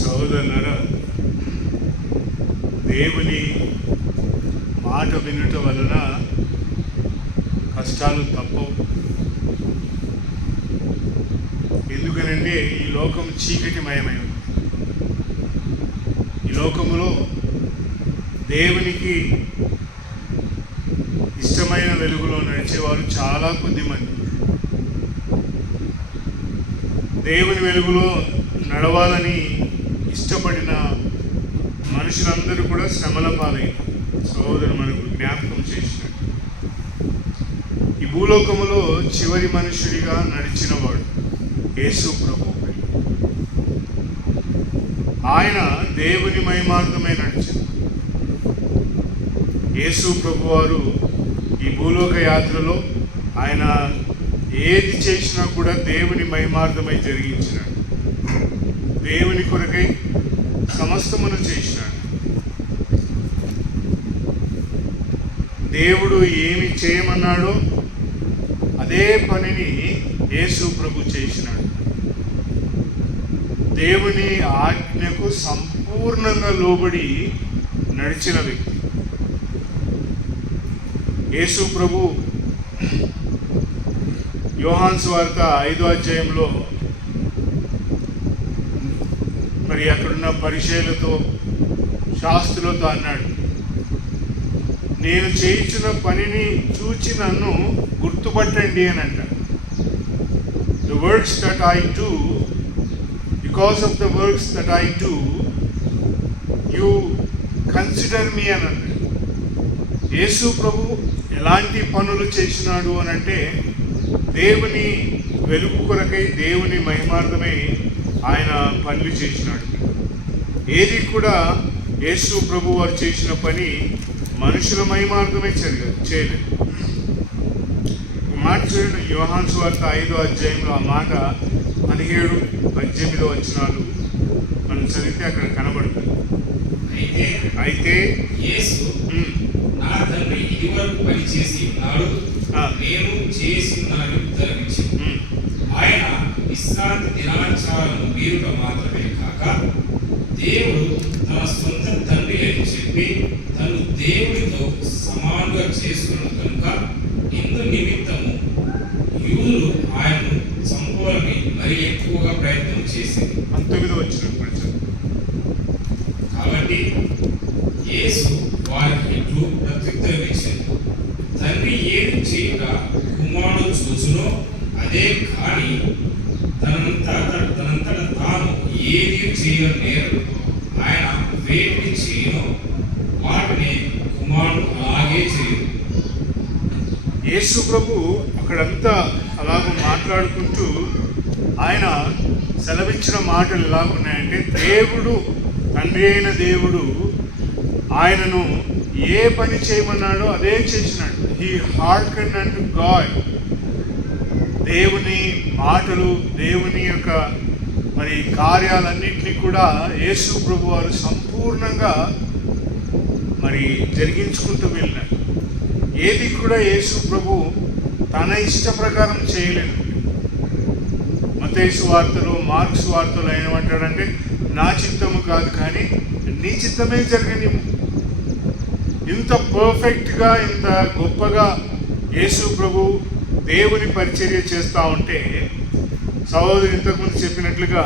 సహోదరులారా, దేవుని మాట వినుట వలన కష్టాలు తప్పవు. ఎందుకనంటే ఈ లోకం చీకటిమయమై ఉంది. ఈ లోకములో దేవునికి ఇష్టమైన వెలుగులో నడిచేవారు చాలా కొద్దిమంది. దేవుని వెలుగులో నడవాలని ఇష్టపడిన మనుషులందరూ కూడా శ్రమల పాలైన సహోదరు మనకు జ్ఞాపకం చేసినాడు. ఈ భూలోకములో చివరి మనుషుడిగా నడిచినవాడు యేసు ప్రభు. ఆయన దేవుని మహిమార్థమే నడిచారు. యేసు ప్రభు వారు ఈ భూలోక యాత్రలో ఆయన ఏది చేసినా కూడా దేవుని మహిమార్థమై జరిగించినాడు. దేవుని కొరకై సమస్తమును చేసినాడు. దేవుడు ఏమి చేయమన్నాడో అదే పనిని యేసు ప్రభు చేసినాడు. దేవుని ఆజ్ఞకు సంపూర్ణంగా లోబడి నడిచిన వ్యక్తి యేసు ప్రభు. యోహాను సువార్త 5వ అధ్యాయంలో మరి అక్కడున్న పరిచయులతో శాస్త్రులతో అన్నాడు, నేను చేయించిన పనిని చూచి నన్ను గుర్తుపట్టండి అని అంటాడు. The works that I do, because of the works that I do, you consider me అని అన్నాడు. యేసు ప్రభు ఎలాంటి పనులు చేసినాడు అని అంటే దేవుని వెలుగు కొరకై దేవుని మహిమార్థమై ఆయన పనులు చేసినాడు. ఏది కూడా యేసు ప్రభు వారు చేసిన పని మనుషుల మహిమార్థమే చేయలేదు. మాట చూడండి, యోహాను సువార్త 5వ అధ్యాయంలో ఆ మాట 17-18 వచనాలు మనం చదివితే అక్కడ కనబడుతుంది. అయితే యేసు నా తండ్రి ఇదివరకు పని చేసి ఉన్నాడు, నేను చేసినాను తలపించి ఆయన విశ్రాంతి దినాచారం వీరుట మాత్రమే కాక దేవుడు తన సొంత తండ్రి అని చెప్పి తను దేవుడితో సమానంగా చేసుకున్న కనుక ఇందు నిమిత్తము యూదులు ఆయనను చంపాలని మరి ఎక్కువగా ప్రయత్నం చేసింది. 19వ వచనం కాబట్టి యేసు వారికి ఇట్లు ప్రత్యుత్తరం ఇచ్చింది, తండ్రి ఏది చేయక కుమారుడు చూచునో అదే కానీ తనంతట తాను ఏది చేయనేరు. ఆయన వేటిని చేయనో వాటిని కుమారుడు అలాగే చేయదు. యేసు ప్రభు అక్కడంతా అలాగ మాట్లాడుకుంటూ ఆయన సెలవిచ్చిన మాటలు ఎలాగున్నాయంటే, దేవుడు తండ్రి అయిన దేవుడు ఆయనను ఏ పని చేయమన్నాడో అదే చేసినాడు. He hearken and God. దేవుని మాటలు, దేవుని యొక్క మరి కార్యాలన్నింటినీ కూడా యేసు ప్రభు వారు సంపూర్ణంగా మరి జరిగించుకుంటూ వెళ్ళినాడు. ఏది కూడా యేసు ప్రభు తన ఇష్ట ప్రకారం చేయలేదు. మత్తయి సువార్తలో, మార్కు సువార్తలో ఏమంటాడంటే, నా చిత్తము కాదు కానీ నీ చిత్తమే జరగని. ఇంత పర్ఫెక్ట్గా, ఇంత గొప్పగా యేసు ప్రభు దేవుని పరిచర్య చేస్తూ ఉంటే, సహోదరు ఇంతకుముందు చెప్పినట్లుగా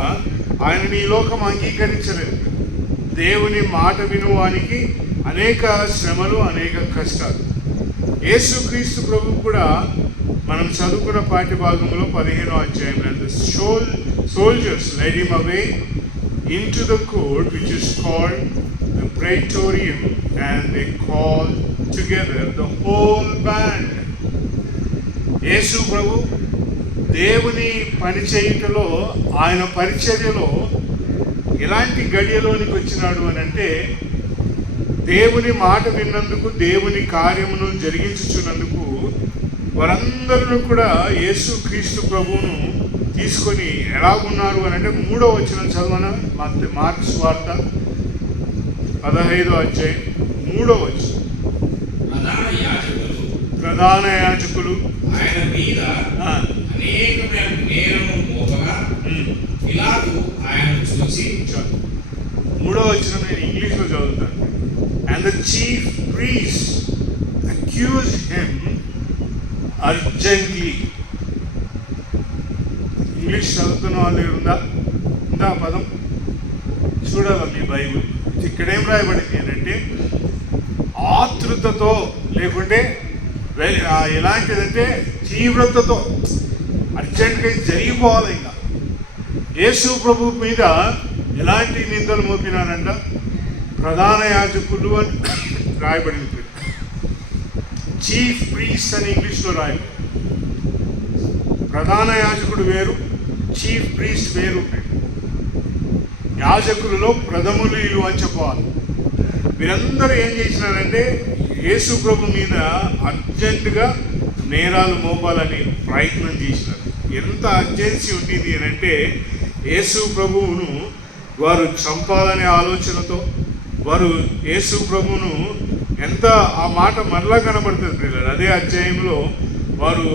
ఆయన ఈ లోకం అంగీకరించలేదు. దేవుని మాట వినువానికి అనేక శ్రమలు, అనేక కష్టాలు. యేసుక్రీస్తు ప్రభు కూడా మనం చదువుకున్న పాఠ్య భాగంలో 15వ అధ్యాయంలో soldiers led him away into the court which is called the praetorium, and they called together the whole band. యేసు ప్రభు దేవుని పని చేయుటలో, ఆయన పరిచర్యలో ఎలాంటి గడియలోనికి వచ్చినాడు అని అంటే, దేవుని మాట విన్నందుకు, దేవుని కార్యమును జరిగించుచున్నందుకు వారందరూ కూడా యేసు క్రీస్తు ప్రభువును తీసుకొని ఎలాగున్నారు అని అంటే, 3వ వచనం చదవన, మార్కు సువార్త 15వ అధ్యాయం 3వ వచనం. ప్రధాన యాజకులు ఆయన మీద అనేకమైన నేరము మోపగా పిలాతు ఆయన చూసి 3వ వచనం నేను ఇంగ్లీష్లో చదువుతాను. And the chief priest accused him urgently. English చదువుతున్న వాళ్ళు ఉందా ఆ పదం? చూడాలి మీ బైబుల్. ఇక్కడేం రాయబడింది ఏంటంటే ఆతృతతో, లేకుంటే ఎలాంటిదంటే తీవ్రతతో, అర్జెంట్గా జరిగిపోవాలి. ఇంకా యేసు ప్రభు మీద ఎలాంటి నిందలు మోపినారంట? ప్రధాన యాజకులు అని రాయబడింది. చీఫ్ ప్రీస్ట్ అని ఇంగ్లీష్లో రాయబడి. ప్రధాన యాజకుడు వేరు, చీఫ్ ప్రీస్ట్ వేరు. యాజకులలో ప్రథములు అని చెప్పాలి. వీరందరూ ఏం చేసినారంటే యేసు ప్రభు మీద అర్జెంటుగా నేరాలు మోపాలని ప్రయత్నం చేసినారు. ఎంత అర్జెన్సీ ఉండేది అని అంటే యేసు ప్రభువును వారు చంపాలనే ఆలోచనతో, వారు యేసు ప్రభువును ఎంత, ఆ మాట మరలా కనబడుతుంది పిల్లలు. అదే అధ్యాయంలో వారు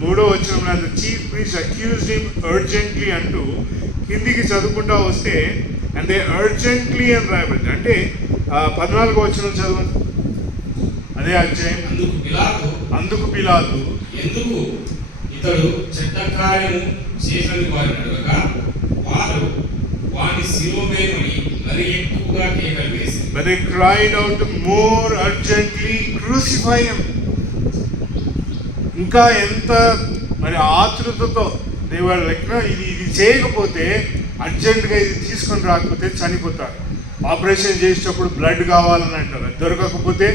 3వ వచనంలో the chief priest accused him urgently అంటూ కిందికి చదువుకుంటా వస్తే అండ్ దే అర్జెంట్లీ అని రాయబడింది. అంటే 14వ వచనం చదవండి. అదే అధ్యాయం. అందుకు పిలాతు ఎందుకు ఇతడు చెడ్డ కార్యము చేసిన వారిని అడగగా వారు వాని శిలువ వేయమని మరి ఎక్కువగా కేకలు వేసి but they cried out more urgently, crucify him. ఇంకా ఎంత మరి ఆతృతతో దేవాడు లెక్క ఇది చేయకపోతే, అర్జెంటుగా ఇది తీసుకొని రాకపోతే చనిపోతారు. ఆపరేషన్ చేసేటప్పుడు బ్లడ్ కావాలని అంటారు, దొరకకపోతే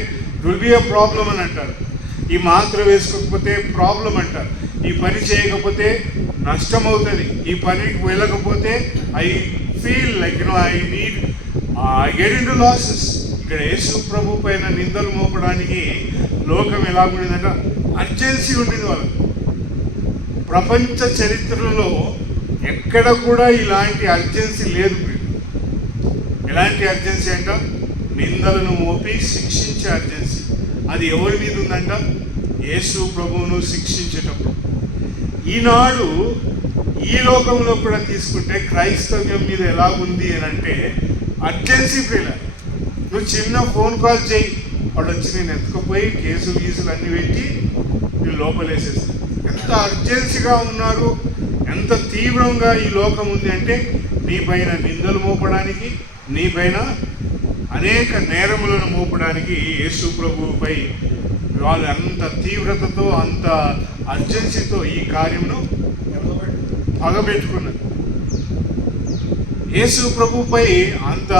విల్ బి ఎ ప్రాబ్లం అని అంటారు. ఈ మాత్ర వేసుకోకపోతే ప్రాబ్లం అంటారు. ఈ పని చేయకపోతే నష్టం అవుతుంది. ఈ పనికి వెళ్ళకపోతే I feel like I need I get in to losses. ఇక్కడ యేసు ప్రభు పైన నిందలు మోపడానికి లోకం ఎలా ఉండేదంట? అర్జెన్సీ ఉండేది వాళ్ళకు. ప్రపంచ చరిత్రలో ఎక్కడ కూడా ఇలాంటి అర్జెన్సీ లేదు. ఎలాంటి అర్జెన్సీ అంట? నిందలను మోపి శిక్షించే అర్జెన్సీ. అది ఎవరి మీద ఉందంట? యేసు ప్రభువును శిక్షించేటప్పుడు. ఈనాడు ఈ లోకంలో కూడా తీసుకుంటే క్రైస్తవ్యం మీద ఎలా ఉంది అని అంటే అర్జెన్సీ ప్రియుల. నువ్వు చిన్న ఫోన్ కాల్ చేయి, వాడు వచ్చి నేను ఎత్తుకుపోయి కేసులు అన్నీ పెట్టి నేను లోపలేసేస్తాను. ఎంత అర్జెన్సీగా ఉన్నారు, ఎంత తీవ్రంగా ఈ లోకం ఉంది అంటే నీ పైన నిందలు మోపడానికి, నీ పైన అనేక నేరములను మోపడానికి యేసు ప్రభువుపై వాళ్ళు అంత తీవ్రతతో, అంత అర్జెన్సీతో ఈ కార్యమును పగబెట్టుకున్నారు. యేసు ప్రభుపై అంత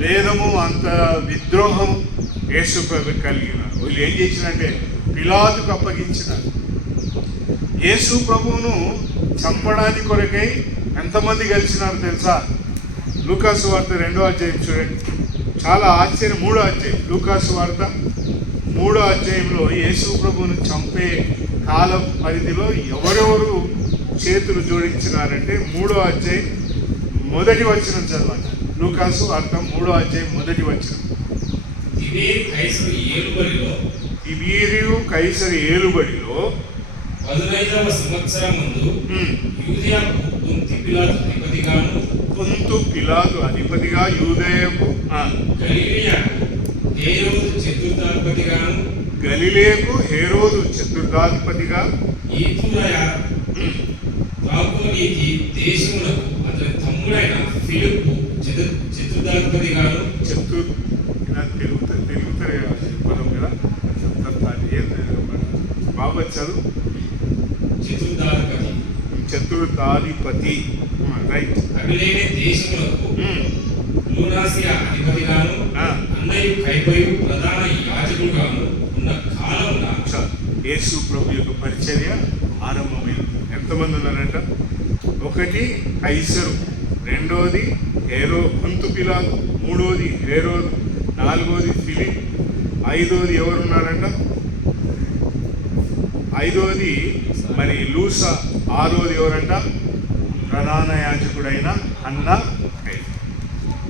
భేదము, అంత విద్రోహం యేసు ప్రభు కలిగిన వీళ్ళు ఏం చేసినంటే పిలాతుకు అప్పగించినారు. యేసు ప్రభువును చంపడానికి కొరకై ఎంతమంది కలిసినారు తెలుసా? లూకాసు వార్త 2వ అధ్యాయం చూడండి. చాలా ఆశ్చర్యం. 3వ అధ్యాయం, లూకాసు వార్త 3వ అధ్యాయంలో యేసు ప్రభువును చంపే కాల పరిధిలో ఎవరెవరు చేతులు జోడించినారంటే 3వ అధ్యాయం 1వ వచనం చదవండి. లూకాసు వార్త 3వ అధ్యాయం 1వ వచనం. తిబెరియు కైసరు ఏలుబడిలో 15వ సంవత్సరం ముందు యూదయకు పొంతు పిలాతు అధిపతిగా, యూదయకు గలిలయకు హేరోదు చతుర్థాధిపతిగా, దేశములకు అతని తమ్ముడైన ఫిలిప్పు చతుర్థాధిపతిగాను. తెలుగుతారు పదం కదా బాబా చదువు. చతుర్థాధిపతి రైట్. అభిలేని దేశములకు లూనాసియా అధిపతిగాను, అన్నయ్య కైపయు ప్రధాన యాజకుడుగాను ఉన్న కాలమున యేసు ప్రభు యొక్క పరిచర్య ఆరంభమైంది. ఎంతమంది ఉన్నారంట? 1 కైసరు, 2వది పొంతు పిలాతు, 3వది హేరోదు, 4వది ఫిలిప్, 5వది ఎవరున్నారంట? 5వది మరి లూసా, 6వది ఎవరంట? ప్రధాన యాజకుడైన అన్న.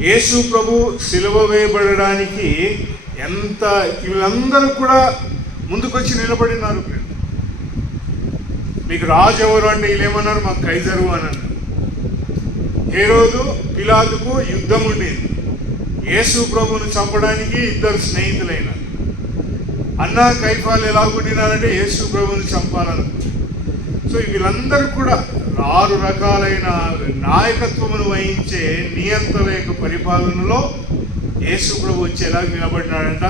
యేసు ప్రభు సిలువ వేయబడడానికి ఎంత వీళ్ళందరూ కూడా ముందుకొచ్చి నిలబడినారు. మీకు రాజు ఎవరు అంటే వీళ్ళేమన్నారు? మాకు కైజరు అని అన్నారు. హేరోదు పిలాతుకు యుద్ధం ఉండేది. యేసు ప్రభువును చంపడానికి ఇద్దరు స్నేహితులైనారు. అన్నా కైఫాలు ఎలా ఉండినారంటే యేసు ప్రభువును చంపాలనుకున్నారు. సో వీళ్ళందరూ కూడా 6 రకాలైన నాయకత్వమును వహించే నియంత్రణ యొక్క పరిపాలనలో యేసు ప్రభు వచ్చి ఎలా నిలబడినాడంట.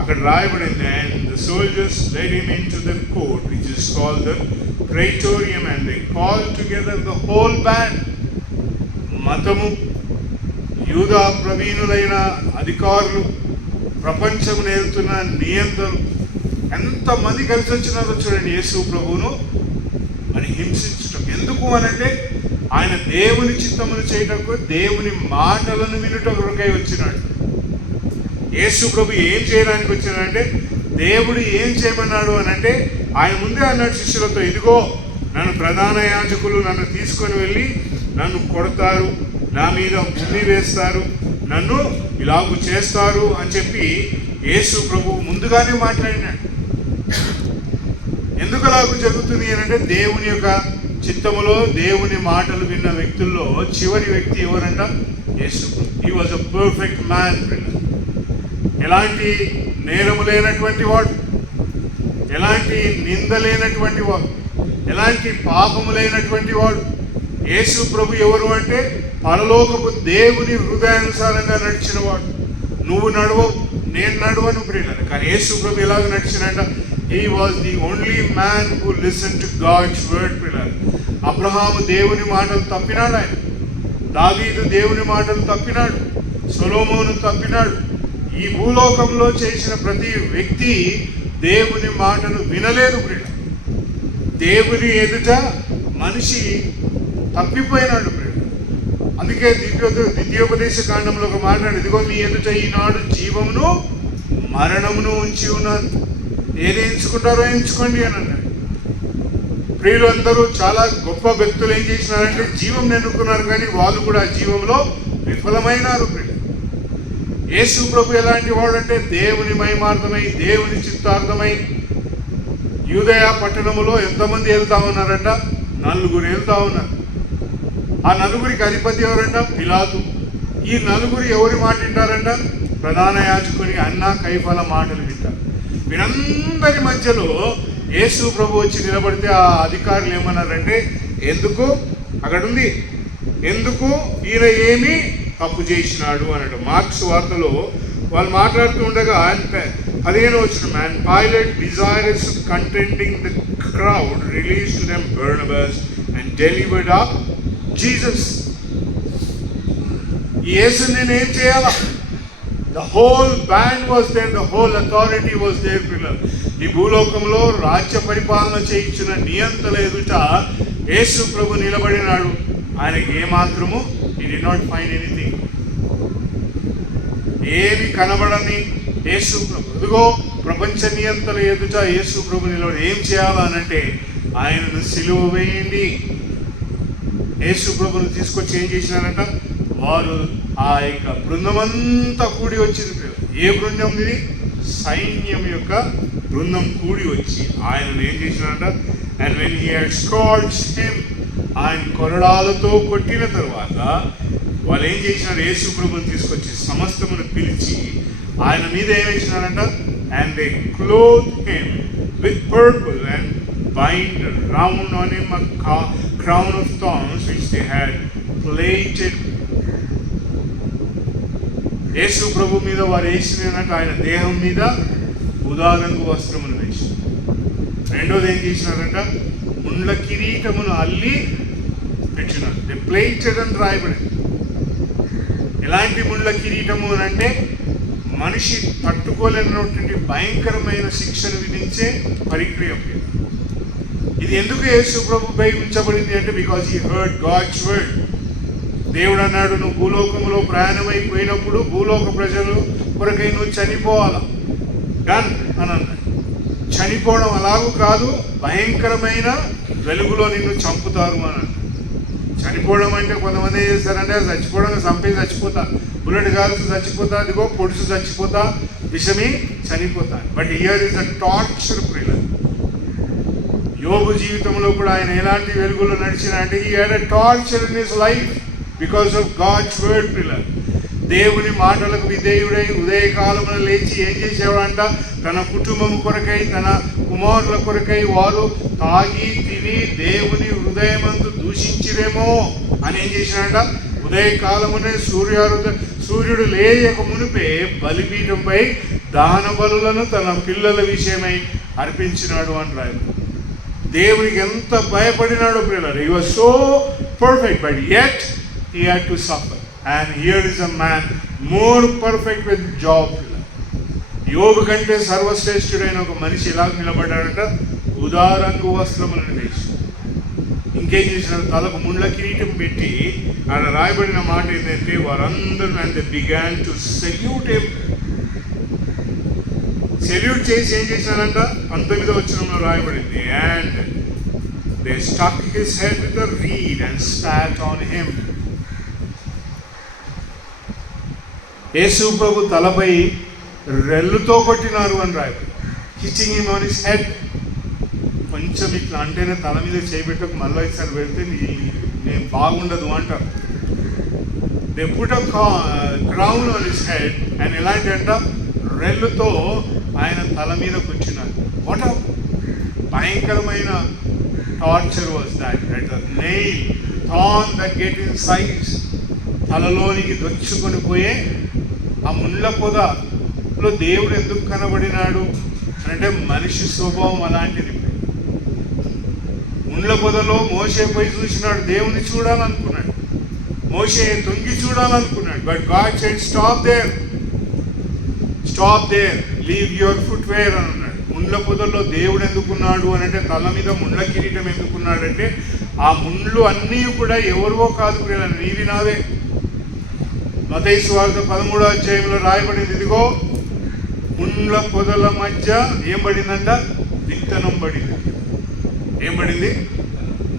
అక్కడ రాయబడింది, and the soldiers led him into the court which is called the praetorium and they called together the whole band. మతము, యూదా ప్రవీణులైన అధికారులు, ప్రపంచం నేరుతున్న నియంత్రణలు ఎంతమంది కలిసి వచ్చినారో చూడండి యేసు ప్రభువును మరి హింసించటం. ఎందుకు అనంటే ఆయన దేవుని చిత్తమును చేయటకు, దేవుని మాటలను వినుటకొరకై వచ్చినాడు. యేసు ప్రభు ఏం చేయడానికి వచ్చినాడంటే, దేవుడు ఏం చేయమన్నాడు అనంటే ఆయన ముందే అన్నాడు శిష్యులతో, ఇదిగో నన్ను ప్రధాన యాజకులు నన్ను తీసుకొని వెళ్ళి నన్ను కొడతారు, నా మీద ఉమ్మి వేస్తారు, నన్ను ఇలాగూ చేస్తారు అని చెప్పి యేసు ప్రభు ముందుగానే మాట్లాడినాడు. ఎందుకు అలాగూ జరుగుతుంది అంటే దేవుని యొక్క చిత్తములో దేవుని మాటలు విన్న వ్యక్తుల్లో చివరి వ్యక్తి ఎవరంట? యేసు. He was a perfect man. ఎలాంటి నేరము లేనటువంటి వాడు, ఎలాంటి నింద లేనటువంటి వాడు, ఎలాంటి పాపము లేనటువంటి వాడు. యేసు ప్రభు ఎవరు అంటే పరలోకపు దేవుని హృదయానుసారంగా నడిచిన వాడు. నువ్వు నడవవు, నేను నడవను ప్రియులారా. కానీ యేసు ప్రభు ఎలాగ నడిచినంట? He was the only man who listened to God's word. ప్రియులారా, అబ్రహాము దేవుని మాటలు తప్పినాడు, ఆయన దావీదు దేవుని మాటలు తప్పినాడు, సొలొమోను తప్పినాడు. ఈ భూలోకంలో చేసిన ప్రతి వ్యక్తి దేవుని మాటను వినలేదు ప్రియులారా. దేవుని ఎదుట మనిషి తప్పిపోయినాడు ప్రియులారా. అందుకే ద్వితీయోపదేశ కాండంలో ఒక మాట, ఇదిగో మీ ఎదుట ఈనాడు జీవమును మరణమును ఉంచి ఉన్నాను, ఏది ఎంచుకుంటారో ఎంచుకోండి అని అన్నాడు. ప్రియులు అందరూ చాలా గొప్ప వ్యక్తులు ఏం చేసినారంటే జీవం ఎన్నుకున్నారు, కానీ వాళ్ళు కూడా ఆ జీవంలో విఫలమైనారు. ప్రియులు, యేసు ప్రభు ఎలాంటి వాడంటే దేవుని మహిమార్థమై, దేవుని చిత్తార్థమై యూదయ పట్టణములో ఎంతమంది వెళ్తా ఉన్నారంట? 4 వెళ్తా ఉన్నారు. ఆ 4కి అధిపతి ఎవరంట? పిలాతు. ఈ 4 ఎవరి మాట వింటారంట? ప్రధాన యాజకుని అన్నా కైఫాల మాటలు వింటారు. వీరందరి మధ్యలో యేసు ప్రభు వచ్చి నిలబడితే ఆ అధికారులు ఏమన్నారంటే, ఎందుకు అక్కడ ఉంది, ఎందుకు ఈయన ఏమి తప్పు చేసినాడు అన్నాడు. మార్క్స్ వార్తలో వాళ్ళు మాట్లాడుతూ ఉండగా 15వ వచనం, and pilot desirous contending the crowd released them Barnabas and delivered up Jesus. ఈ యేసుని నేను ఏం చేయాలా? The whole band was there, the whole authority was there. ఈ భూలోకంలో రాజ్య పరిపాలన చేయించిన నియంతల ఎదుట యేసు ప్రభు నిలబడినాడు. ఆయనకి ఏమాత్రము he did not find anything. ఏమి కనబడని యేసు ప్రభు, ఇదిగో ప్రపంచ నియంతల ఎదుట యేసు ప్రభు నిలబడి ఏం చేయాలనంటే ఆయనను సిలువ వేయండి. యేసు ప్రభుని తీసుకొచ్చి ఏం చేసినారంట? వారు ఆ యొక్క బృందమంతా కూడి వచ్చింది. ఏ బృందం ఇది? సైన్యం యొక్క బృందం కూడి వచ్చి ఆయనను ఏం చేసినారంట? And when he had scourged him, ఆయన కొరడాలతో కొట్టిన తర్వాత వాళ్ళు ఏం చేసినారు? యేసు ప్రభుని తీసుకొచ్చి సమస్తమును పిలిచి ఆయన మీద ఏం వేసినారంట? And they clothed him with purple and bind round on him a crown of thorns which they had plaited. యేసు ప్రభు మీద వారు వేసినట్టు ఆయన దేహం మీద ఉదారంగు వస్త్రమును వేసి, రెండోది ఏం చేసినారంట? ముండ్ల కిరీటమును అల్లి పెట్టినారు. దే ప్లేటెడ్ అని రాయబడింది. ఎలాంటి ముండ్ల కిరీటము అని అంటే మనిషి తట్టుకోలేనటువంటి భయంకరమైన శిక్షను విధించే పరిక్రియ. ఇది ఎందుకు యేసు ప్రభుపై ఉంచబడింది అంటే because he heard God's word. దేవుడు అన్నాడు, నువ్వు భూలోకంలో ప్రయాణమైపోయినప్పుడు భూలోక ప్రజలు కొరకై నువ్వు చనిపోవాలా, డన్ అని అన్నాడు. చనిపోవడం అలాగూ కాదు, భయంకరమైన వెలుగులో నిన్ను చంపుతారు అని అన్నాడు. చనిపోవడం అంటే కొంతమంది ఏం చేస్తారంటే చచ్చిపోవడం చంపేసి చచ్చిపోతా, బుల్లెట్ కాల్సి చచ్చిపోతా, అదిగో పొడుసు చచ్చిపోతా, విషమి చనిపోతా. But here is a torture ప్రియులర్. యోబు జీవితంలో కూడా ఆయన ఎలాంటి వెలుగులో నడిచిన అంటే he had a torture in his life. Because of God's word pillar. దేవుని మాటలకు విధేయుడై ఉదయకాలమున లేచి ఏం చేసేవాడంట? తన కుటుంబం కొరకై, తన కుమారుల కొరకై వారు తాగి తిని దేవుని హృదయమందు దూషించిరేమో అని ఏం చేసినాడంట? ఉదయకాలమునే సూర్యుడు లేయక మునిపే బలిపీఠంపై దహన బలులను తన పిల్లల విషయమై అర్పించినాడు అని రాయలు. దేవునికి ఎంత భయపడినాడో పిల్లలు. హి was so perfect but yet he had to suffer. And here is a man more perfect with Job. యోబు కంటే సర్వశ్రేష్ఠుడైన ఒక మనిషి ఎలా నిలబడ్డాడంట? ఉదారంగు వస్త్రములను వేసి. ఇంకేం చేసినారు? తలకు ముళ్ళ కిరీటం పెట్టి ఆడ రాయబడిన మాట ఏంటంటే వారందరూ and they began to salute him. Salute చేసి ఏం చేసినారంట? 19వ వచనంలో రాయబడింది, and they struck his head with a reed and spat on him. యేసు ప్రభు తలపై రెల్లుతో కొట్టినారు అని రాయబడి. Hitting him on his head. కొంచెం ఇట్లా అంటేనే తల మీద చేయబెట్టకు మళ్ళీ ఈసారి పెడితే నేను బాగుండదు అంటారు. They put a crown on his head and ఎలాంటి అంట? రెల్లుతో ఆయన తల మీద కూర్చున్నారు. వాట్ అ భయంకరమైన torture was that. Nail thorn that get in size. తలలోనికి దొచ్చుకొని పోయే ఆ ముళ్ళ పొదలో దేవుడు ఎందుకు కనబడినాడు అంటే మనిషి స్వభావం అలాంటిది. ముళ్ళ పొదలో మోషే పోయి చూసినాడు, దేవుని చూడాలనుకున్నాడు, మోషే తొంగి చూడాలనుకున్నాడు. But God said stop there, leave your foot where అని అన్నాడు. ముళ్ళ పొదల్లో దేవుడు ఎందుకున్నాడు అని అంటే తల మీద ముళ్ళ కిరీటం ఎందుకున్నాడంటే ఆ ముళ్ళు అన్నీ కూడా ఎవరివో కాదు, నీవి నావే. మత్తయి సువార్త 13వ అధ్యాయంలో రాయబడింది, ఇదిగో ముళ్ళ పొదల మధ్య ఏం పడిందంట? విత్తనం పడింది. ఏం పడింది?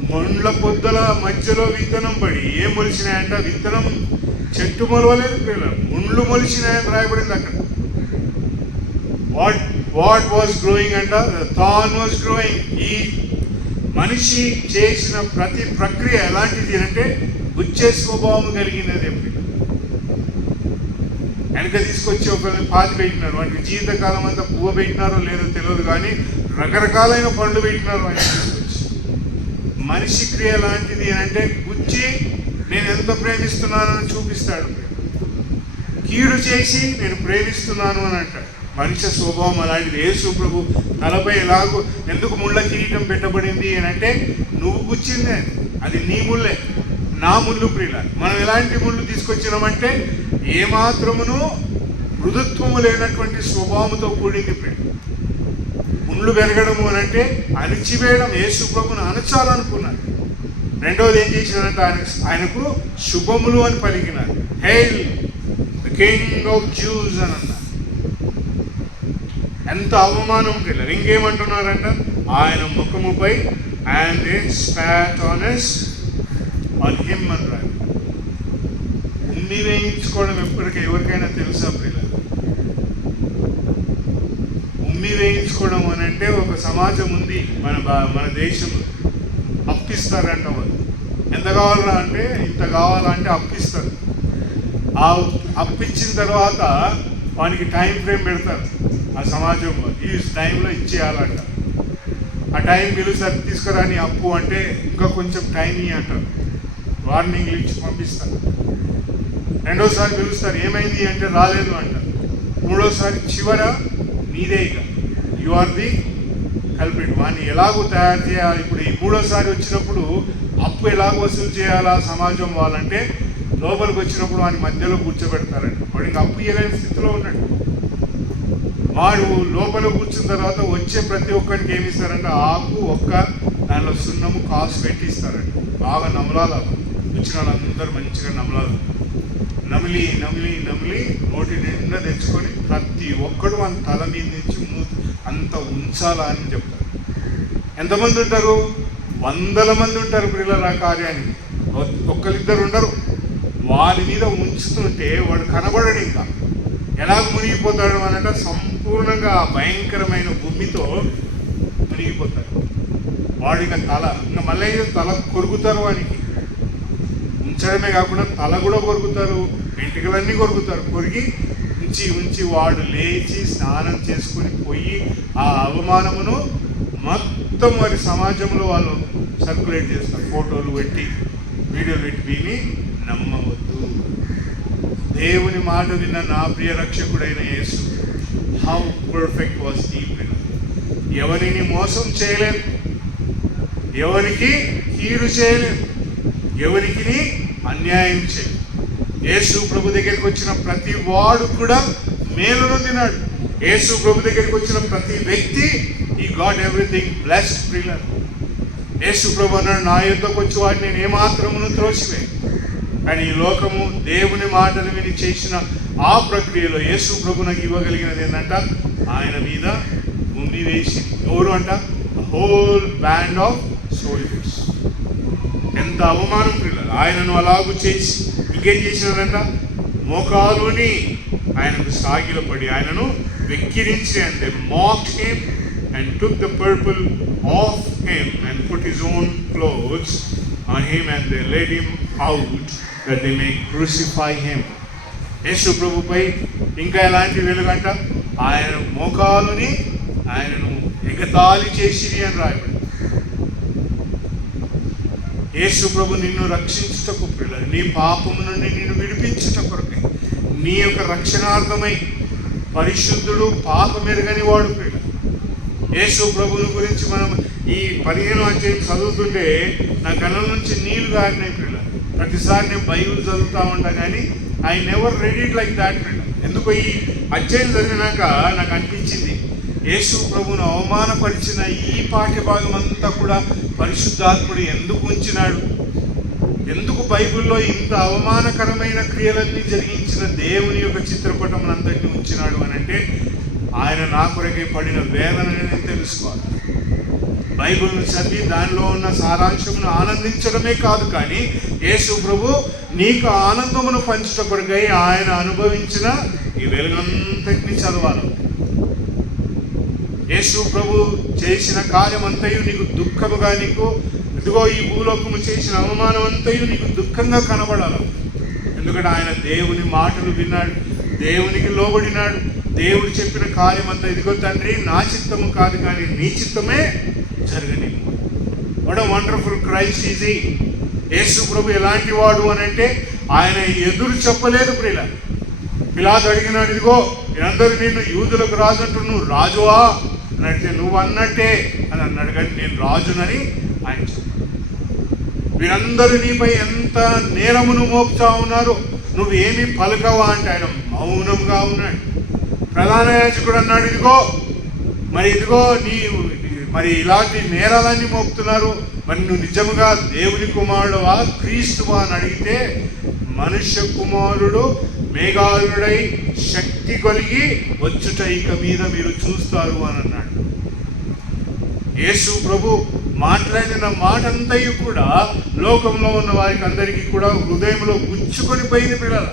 ముళ్ళ పొదల మధ్యలో విత్తనం పడి ఏం మొలిచినాయంట? విత్తనం చెట్టు మొలవలేదు పిల్లలు, ముళ్ళు మొలిచినాయని రాయబడింది అక్కడ. వాట్ వాజ్ గ్రోయింగ్ అంట? Thorn was growing. ఈ మనిషి చేసిన ప్రతి ప్రక్రియ ఎలాంటిది అంటే గుచ్చే స్వభావం కలిగినది. వెనక తీసుకొచ్చి ఒకరిని పాతి పెట్టినారు, వాటికి జీవితకాలం అంతా పువ్వు పెట్టినారో లేదో తెలియదు, కానీ రకరకాలైన పండ్లు పెట్టినారు ఆయన తీసుకొచ్చి. మనిషి క్రియ లాంటిది అంటే గుచ్చి నేను ఎంత ప్రేమిస్తున్నానని చూపిస్తాడు, కీడు చేసి నేను ప్రేమిస్తున్నాను అని అంటాడు. మనిషి స్వభావం అలాంటిది. యేసు ప్రభు తలపై ఎలాగో ఎందుకు ముళ్ళ కిరీటం పెట్టబడింది అని అంటే నువ్వు గుచ్చిందే, అది నీ ముళ్ళే, నా ముళ్ళు ప్రియుల. మనం ఎలాంటి ముళ్ళు తీసుకొచ్చినామంటే ఏమాత్రమును మృదుత్వము లేనటువంటి స్వభావంతో కూడింది ప్రియుల. ముళ్ళు పెరగడము అని అంటే అణిచివేయడం. యేసు ప్రభును అణచాలనుకున్నారు. రెండవది ఏం చేసినారంటే ఆయనకు శుభములు అని పలికినారు. Hail the king of Jews అని అన్నారు. ఎంత అవమానం ప్రియుల. ఇంకేమంటున్నారంట? ఆయన ముఖముపై and they spat on him అని రాయి. ఉమ్మి వేయించుకోవడం ఎప్పటికీ ఎవరికైనా తెలుసా ప్రియుల? ఉమ్మి వేయించుకోవడం అని అంటే ఒక సమాజం ఉంది మన దేశంలో. అప్పిస్తారంట వాళ్ళు. ఎంత కావాలా అంటే ఇంత కావాలా అంటే అప్పిస్తారు. ఆ అప్పిచ్చిన తర్వాత వానికి టైం ఫ్రేమ్ పెడతారు ఆ సమాజంలో. ఈ టైంలో ఇచ్చేయాలంట. ఆ టైం పిలుస్తారు, తీసుకురాని అప్పు అంటే ఇంకా కొంచెం టైం ఇవ్వి అంటారు. వార్నింగ్లు ఇచ్చి పంపిస్తారు. రెండోసారి పిలుస్తారు, ఏమైంది అంటే రాలేదు అంటారు. మూడోసారి చివర నీదే, ఇక యు ఆర్ ది కల్పిట్. వాడిని ఎలాగో తయారు చేయాలి. ఇప్పుడు ఈ మూడోసారి వచ్చినప్పుడు అప్పు ఎలాగో వసూలు చేయాలా సమాజం వాళ్ళంటే లోపలికి వచ్చినప్పుడు వాని మధ్యలో కూర్చోబెడతారండి. వాడు ఇంకా అప్పు ఇవ్వలేని స్థితిలో ఉన్నాడు. వాడు లోపల కూర్చున్న తర్వాత వచ్చే ప్రతి ఒక్కరికి ఏమి ఇస్తారంటే ఆకు ఒక్క దానిలో సున్నము కాసు పెట్టి ఇస్తారండి. బాగా నమలాల వచ్చిన వాళ్ళందరూ మంచిగా నమిలి నోటి నిండా తెచ్చుకొని ప్రతి ఒక్కడు మన తల మీద నుంచి అంత ఉంచాలా అని చెప్తారు. ఎంతమంది ఉంటారు? 100 మంది ఉంటారు పిల్లల కార్యానికి. ఒక్కరిద్దరు ఉండరు. వారి మీద ఉంచుతుంటే వాడు కనబడడు. ఇంకా ఎలాగ మునిగిపోతాడు అనంటే సంపూర్ణంగా భయంకరమైన భూమితో మునిగిపోతాడు వాడు. ఇంకా మళ్ళీ తల కొరుకుతారు వానికి. ఉంచడమే కాకుండా తల కూడా కొరుకుతారు, వెంట్రుకలన్నీ కొరుకుతారు. కొరికి ఉంచి వాడు లేచి స్నానం చేసుకుని పోయి ఆ అవమానమును మొత్తం వారి సమాజంలో వాళ్ళు సర్క్యులేట్ చేస్తారు, ఫోటోలు పెట్టి వీడియోలు పెట్టి. విని నమ్మవద్దు. దేవుని మాట విన్న నా ప్రియ రక్షకుడైన యేసు, హౌ పర్ఫెక్ట్ వాస్ హీ. ఎవరిని మోసం చేయలేదు, ఎవరికి కీడు చేయలేదు, ఎవరికి అన్యాయం చేయలేదు. యేసు ప్రభు దగ్గరికి వచ్చిన ప్రతి వాడు కూడా మేలు నొందినాడు. యేసు ప్రభు దగ్గరికి వచ్చిన ప్రతి వ్యక్తి ఈ గాట్ ఎవ్రీథింగ్ బ్లెస్డ్ ప్రియులారా. యేసు ప్రభు అన్నాడు, నా యుద్ధకు వచ్చి వాడిని నేను ఏమాత్రమును త్రోసివే. కానీ ఈ లోకము దేవుని మాటలు విని చేసిన ఆ ప్రక్రియలో యేసు ప్రభు నాకు ఇవ్వగలిగినది ఏంటంట, ఆయన మీద ఉమ్మి వేసి. ఎవరు అంట? Whole band of soldiers. ఎంత అవమానం ప్రియులారా. ఆయనను అలాగూ చేసి ఇంకేం చేసినారంట, మోకాలుని ఆయనకు సాగిలపడి ఆయనను వెక్కిరించి, and they mocked him and took the purple off him and put his own clothes on him, and they led him out that they may crucify him. యేసు ప్రభుపై ఇంకా ఎలాంటి వెలుగంట, ఆయన మోకాలుని ఆయనను ఎగతాళి చేసిరి అని రాయబడి. యేసు ప్రభు నిన్ను రక్షించుటకు ప్రియులారా, నీ పాపము నుండి నిన్ను విడిపించుట కొరకై, నీ యొక్క రక్షణార్థమై పరిశుద్ధుడు, పాపమెరుగని వాడు ప్రియులారా. యేసు ప్రభుని గురించి మనం ఈ 15వ అధ్యాయం చదువుతుంటే నా కళ్ళ నుంచి నీళ్లు గారినాయి ప్రియులారా. ప్రతిసారి నేను బైబిల్ చదువుతా ఉంటా, కానీ I never read it like that ప్రియులారా. ఎందుకో ఈ అధ్యాయం చదివినాక నాకు అనిపించింది, యేసు ప్రభును అవమానపరిచిన ఈ పాఠ్య భాగం అంతా కూడా పరిశుద్ధాత్ముడు ఎందుకు ఉంచినాడు? ఎందుకు బైబిల్లో ఇంత అవమానకరమైన క్రియలన్నీ జరిగించిన దేవుని యొక్క చిత్రపటం అంతటిని ఉంచినాడు అని అంటే, ఆయన నా కొరకై పడిన వేదనని తెలుసుకోవాలి. బైబిల్ను చదివి దానిలో ఉన్న సారాంశమును ఆనందించడమే కాదు, కానీ యేసు ప్రభు నీకు ఆనందమును పంచుట కొరకై ఆయన అనుభవించిన ఈ వెలుగంతటిని చదవాలి. యేసు ప్రభు చేసిన కార్యమంతయు నీకు దుఃఖముగా, నీకు ఇదిగో ఈ భూలోకము చేసిన అవమానం అంతయు నీకు దుఃఖంగా కనబడాలి. ఎందుకంటే ఆయన దేవుని మాటలు విన్నాడు, దేవునికి లోబడినాడు. దేవుడు చెప్పిన కార్యమంతా, ఇదిగో తండ్రి నా చిత్తము కాదు కానీ నీ చిత్తమే జరగని. What a wonderful Christ is he. యేసు ప్రభు ఎలాంటి వాడు అని అంటే, ఆయన ఎదురు చెప్పలేదు ప్రియుల. పిలాతు అడిగినాడు, ఇదిగో వీరందరూ నిన్ను యూదులకు రాజు అంటూ, నువ్వు రాజువా అని అడిగితే, నువ్వు అన్నట్టే అని అన్నాడు, కానీ నేను రాజునని ఆయన చెప్పాడు. వీరందరూ నీపై ఎంత నేరమును మోపుతా ఉన్నారు, నువ్వేమి పలకవా అంటే ఆయన మౌనంగా ఉన్నాడు. ప్రధాన యాజకుడు అన్నాడు, ఇదిగో మరి ఇలాంటి నేరాలన్నీ మోపుతున్నారు, మరి నువ్వు నిజముగా దేవుని కుమారుడువా, క్రీస్తువా అని అడిగితే, మనుష్య కుమారుడు మేఘారుడై శక్తి కలిగి వచ్చుట ఇక మీద మీరు చూస్తారు అని అన్నాడు. యేసు ప్రభు మాట్లాడిన మాటంతయు కూడా లోకంలో ఉన్న వారికి అందరికీ కూడా హృదయంలో గుచ్చుకొని పోయింది పిల్లల.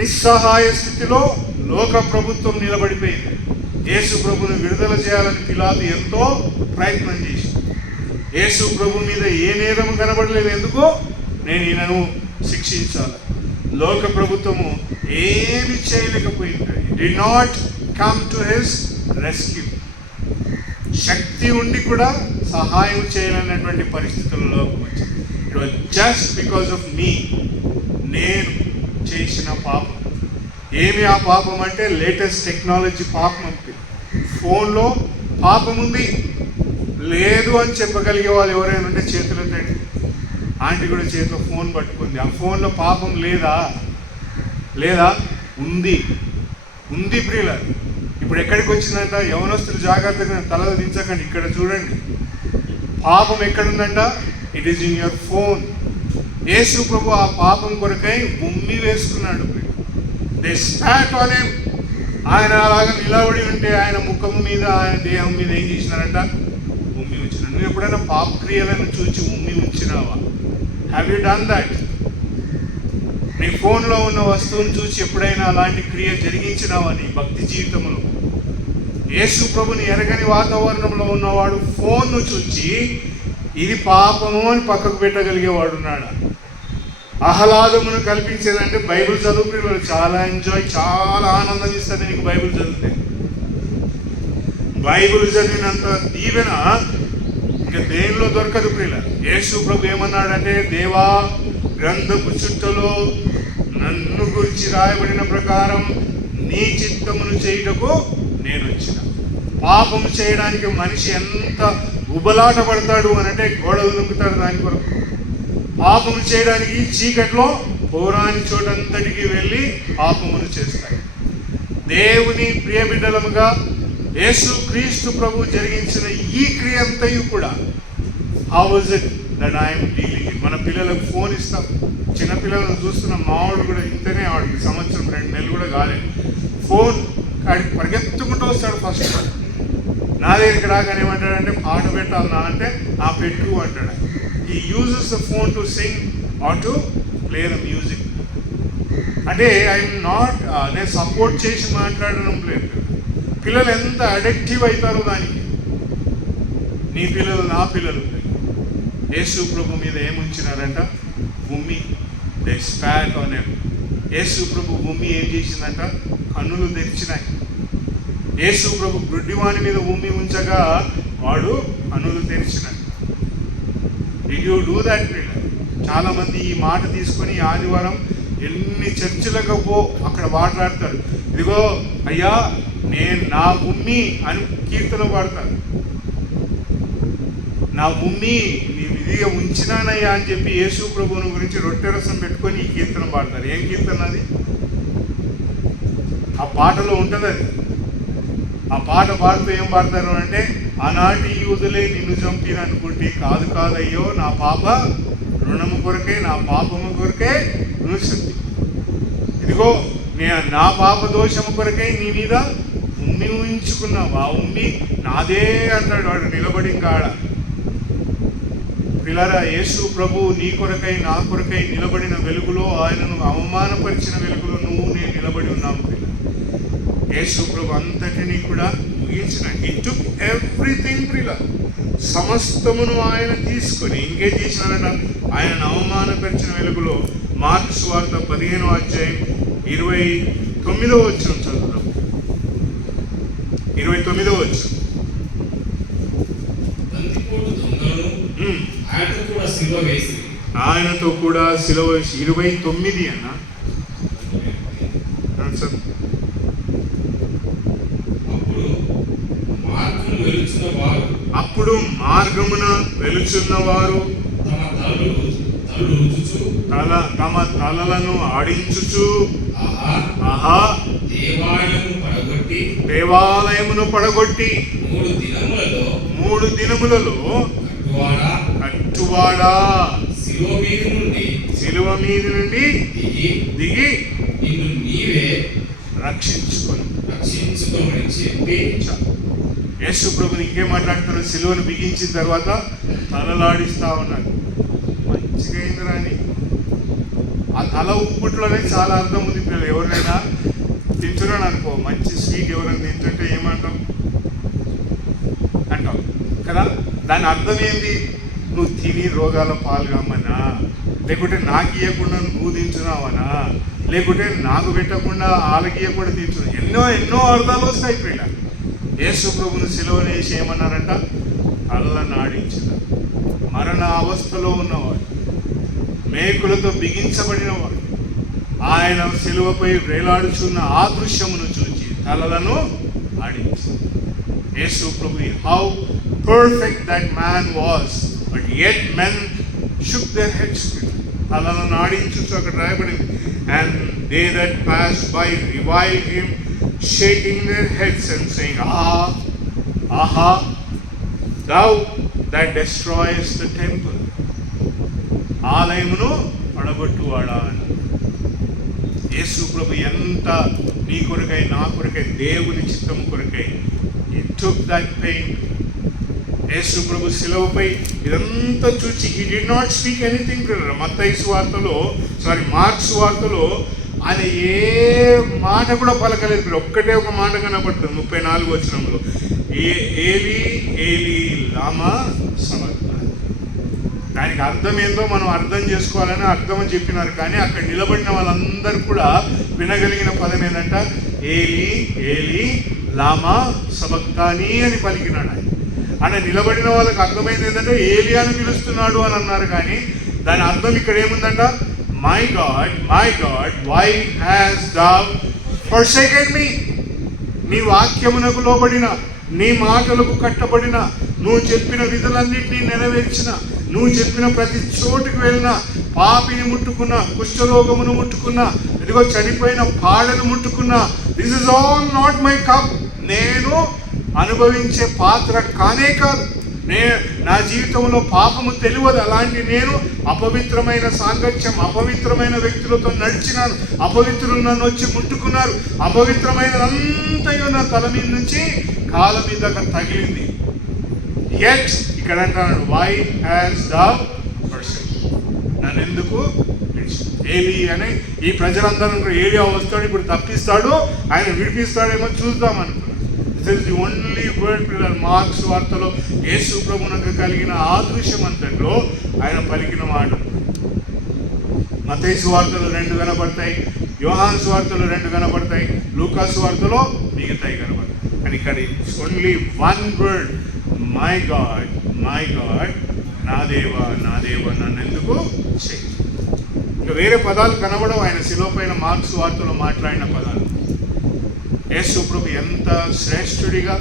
నిస్సహాయ స్థితిలో లోక ప్రభుత్వం నిలబడిపోయింది. యేసు ప్రభుని విడుదల చేయాలని పిలాతు ఎంతో ప్రయత్నం చేసింది. యేసు ప్రభు మీద ఏ నేరం కనబడలేదు. ఎందుకో నేను ఈయనను శిక్షించాలి. లోక ప్రభుత్వము ఏమి చేయలేకపోయింది. Did not come to his rescue. శక్తి ఉండి కూడా సహాయం చేయాలన్నటువంటి పరిస్థితుల్లో వచ్చింది. It was just because of me, నేను చేసిన పాపం. ఏమి ఆ పాపం అంటే, లేటెస్ట్ టెక్నాలజీ పాపం అంటే. ఫోన్లో పాపం ఉంది లేదు అని చెప్పగలిగే వాళ్ళు ఎవరైనా ఉంటే చేతులు ఎత్తండి. ఆంటీ కూడా చేతిలో ఫోన్ పట్టుకుంది. ఆ ఫోన్లో పాపం లేదా ఉంది ప్రియుల. ఇప్పుడు ఎక్కడికి వచ్చిందంట, యవనస్తులు జాగ్రత్తగా తల దించకండి. ఇక్కడ చూడండి, పాపం ఎక్కడుందంట, it is in your phone. యేసు ప్రభు ఆ పాపం కొరకై ఉమ్మి వేసుకున్నాడు. They spat on him. ఆయన అలాగా నిలబడి ఉంటే ఆయన ముఖము మీద, ఆయన దేహం మీద ఏం చేసినారంట, ఉమ్మి ఉంచినాడు. నువ్వు ఎప్పుడైనా పాప క్రియలను చూసి ఉమ్మి ఉంచినావా? Have you done that? నీ ఫోన్లో ఉన్న వస్తువును చూసి ఎప్పుడైనా అలాంటి క్రియ జరిగించినావా నీ భక్తి జీవితంలో? యేసు ప్రభుని ఎరగని వాతావరణంలో ఉన్నవాడు ఫోన్ను చూచి ఇది పాపము అని పక్కకు పెట్టగలిగేవాడు ఉన్నాడు. ఆహ్లాదమును కల్పించేదంటే బైబిల్ చదువు ప్రియులు. చాలా ఎంజాయ్, చాలా ఆనందం ఇస్తుంది నీకు బైబిల్ చదివితే. బైబిల్ చదివినంత దీవెన ఇంకా దేనిలో దొరకదు ప్రియుల. యేసు ప్రభు ఏమన్నాడంటే, దేవా గ్రంథపు చుట్టలో నన్ను గురించి రాయబడిన ప్రకారం నీ చిత్తమును చేయుటకు నేను వచ్చిన. పాపము చేయడానికి మనిషి ఎంత ఉబలాట పడతాడు అనంటే గోడలు దుంకుతాడు దాని కొరకు. పాపము చేయడానికి చీకట్లో పౌరాని చోటంతటికి వెళ్ళి పాపమును చేస్తాడు. దేవుని ప్రియబిడ్డలముగా యేసు క్రీస్తు ప్రభు జరిగించిన ఈ క్రియ అంతయు కూడా how was it that I'm dealing it. మన పిల్లలకు ఫోన్ ఇస్తాం. చిన్నపిల్లలను చూస్తున్న మావాడు కూడా ఇంతనే, వాడికి సంవత్సరం 2 నెలలు కూడా కాలేదు. ఫోన్ కాడికి పరిగెత్తుకుంటూ వస్తాడు. ఫస్ట్ నా దగ్గరికి రాగానే ఏమంటాడంటే, పాట పెట్టాలన్నా అంటే ఆ పెట్టు అంటాడు. ఈ uses the phone to sing or to play the music. అంటే ఐఎమ్ నాట్, నేను సపోర్ట్ చేసి మాట్లాడడం లేదు. పిల్లలు ఎంత అడిక్టివ్ అవుతారో దానికి. నీ పిల్లలు నా పిల్లలు యేసు ప్రభు మీద ఏముంచినారంట? భూమి. They spat on him. యేసు ప్రభు భూమి ఏం చేసిందంట? కన్నులు తెరిచినాయి. యేసు ప్రభు గుడ్డివాని మీద భూమి ఉంచగా వాడు కన్నులు తెరిచినాయి. Did you do that? చాలా మంది ఈ మాట తీసుకొని ఆదివారం ఎన్ని చర్చిలకు అక్కడ మాట్లాడతారు. ఇదిగో అయ్యా నేను నా భూమి అని కీర్తన పాడతారు. నా భూమి నేను ఇదిగా ఉంచినానయ్యా అని చెప్పి యేసు ప్రభువుని గురించి రొట్టె రసం పెట్టుకొని ఈ కీర్తన పాడతారు. ఏం కీర్తన అది? ఆ పాటలో ఉంటుంది అది. ఆ పాట పాడుతూ ఏం పాడతారు అంటే, ఆనాటి యూదులే నిన్ను చంపిన అనుకుంటే కాదు కాదయ్యో, నా పాప రుణము కొరకే, నా పాపము కొరకే రుణశక్తి. ఇదిగో నా పాప దోషము కొరకై నీ మీద ఉమ్మి ఊహించుకున్నావు. ఆ ఉమ్మి నాదే అంటాడు వాడు నిలబడి కాడ. పిల్లరా, యేసు ప్రభు నీ కొరకై నా కొరకై నిలబడిన వెలుగులో, ఆయనను అవమానపరిచిన వెలుగులో నువ్వు నేను నిలబడి ఉన్నాము. యేసు ప్రభు అంతటినీ కూడా ముగించిన. హి టుక్ ఎవ్రీథింగ్ ప్రియుల. సమస్తమును ఆయన తీసుకొని ఇంకేం చేసినారట? ఆయనను అవమానపరిచిన వెలుగులో. మార్కు సువార్త 15వ అధ్యాయం 29వ వచనం చదువుదాం. 29వ వచనం. ఆయనతో కూడా సిలువ వేసి 29 అన్న. అప్పుడు మార్గమున వెలుచున్న వారు తమ తలలను ఆడించుచు ఆహా దేవాలయమును పడగొట్టి 3 దినములలో కట్టువాడా శిలువ మీద నుండి దిగి నిన్ను నీవే రక్షించుకొని చెప్పి యేసు ప్రభుని ఇంకేం మాట్లాడుతున్నారు? శిలువను బిగించిన తర్వాత తలలాడిస్తా ఉన్నారు. మంచిగా అయిందిరా అని. ఆ తల ఊపుట్లోనే చాలా అర్థం ఉంది. పిల్లలు ఎవరైనా తింటున్నాను అనుకో, మంచి స్వీట్ ఎవరైనా తింటుంటే ఏమంటాం అంటాం కదా. దాని అర్థం ఏంది? నువ్వు తిని రోగాల పాల్గమ్మనా, లేకుంటే నాకు ఇవ్వకుండా నువ్వు తింటున్నావనా, లేకుంటే నాకు పెట్టకుండా వాళ్ళకి ఇవ్వకుండా తింటున్నావు. ఎన్నో అర్థాలు వస్తాయి పిల్ల. యేసు ప్రభుని సిలువను వేసి ఏమన్నారంట? అల్లనాడించిన మరణ అవస్థలో ఉన్నవాడు, మేకులతో బిగించబడినవాడు, ఆయన సిలువపై వేలాడుచున్న ఆ దృశ్యమును చూచి తలలను ఆడించి. యేసు ప్రభు, how perfect that man was, but yet men shook their heads. తలలను ఆడించు అక్కడ రాయబడింది. And they that passed by reviled him, shaking their heads and saying, aha, thou that destroys the temple. ఆలయమును పడగొట్టువాడా అని. యేసు ప్రభు ఎంత నీ కొరకై నా కొరకై దేవుని చిత్తము కొరకై he took that pain. యేసు ప్రభు శిలువపై ఇదంతా చూచి he did not speak anything. మత్తయి సువార్తలో మార్కు సువార్తలో ఆయన ఏ మాట కూడా పలకలేదు. ఒక్కటే ఒక మాట కనపడుతుంది 34వ వచనంలో, ఏలీ ఏలీ లామా సబక్తానీ. దానికి అర్థం ఏందో మనం అర్థం చేసుకోవాలని అర్థం అని చెప్పినారు. కానీ అక్కడ నిలబడిన వాళ్ళందరూ కూడా వినగలిగిన పదం ఏంటంట, ఏలి ఏలి లామా సబక్తాని అని పలికినాడు ఆయన. అంటే నిలబడిన వాళ్ళకి అర్థమైంది ఏంటంటే ఏలి అని పిలుస్తున్నాడు అని అన్నారు. కానీ దాని అర్థం ఇక్కడ ఏముందంట, my God why has thou forsaken me. నీ వాక్యమునకు లోబడిన, నీ మాటలకు కట్టబడిన, నువ్వు చెప్పిన విధులన్నింటినీ నెరవేర్చిన, నువ్వు చెప్పిన ప్రతి చోటుకు వెళ్ళిన, పాపిని ముట్టుకున్నా, కుష్ఠరోగమును ముట్టుకున్నా, ఇదిగో చనిపోయిన పాడను ముట్టుకున్నా, this is all not my cup. నేను అనుభవించే పాత్ర కానే కాదు. నా జీవితంలో పాపము తెలియదు. అలాంటి నేను అపవిత్రమైన సాంగత్యం, అపవిత్రమైన వ్యక్తులతో నడిచినాను. అపవిత్రులు నన్ను వచ్చి ముట్టుకున్నారు. అపవిత్రమైనదంతయో నా తల మీద నుంచి కాళ్ళ మీద తగిలింది. యెట్ ఇక్కడ అంటాడు, వై హ్యాస్ thou forsaken. నన్ను ఎందుకు ఏలి అని ఈ ప్రజలందరూ ఏలియా వస్తాడు, ఇప్పుడు తప్పిస్తాడు, ఆయన విడిపిస్తాడేమో చూద్దాం అనుకున్నాడు. This is the only word pillar. Marks వార్తలో యేసు ప్రభువునకు కలిగిన ఆదృశ్యం అంతట్లో ఆయన పలికిన మాట. మత్తయి సువార్తలో 2 కనబడతాయి, యోహాను సువార్తలో 2 కనబడతాయి, లూకా సువార్తలో మిగతాయి కనబడతాయి. కానీ ఇక్కడ only one word, my God నా దేవా నన్ను ఎందుకు చేయి. ఇంకా వేరే పదాలు కనబడవు ఆయన శిలువ పైన మార్క్స్ వార్తలో మాట్లాడిన పదాలు. యేసు ప్రభు ఎంత శ్రేష్ఠుడిగా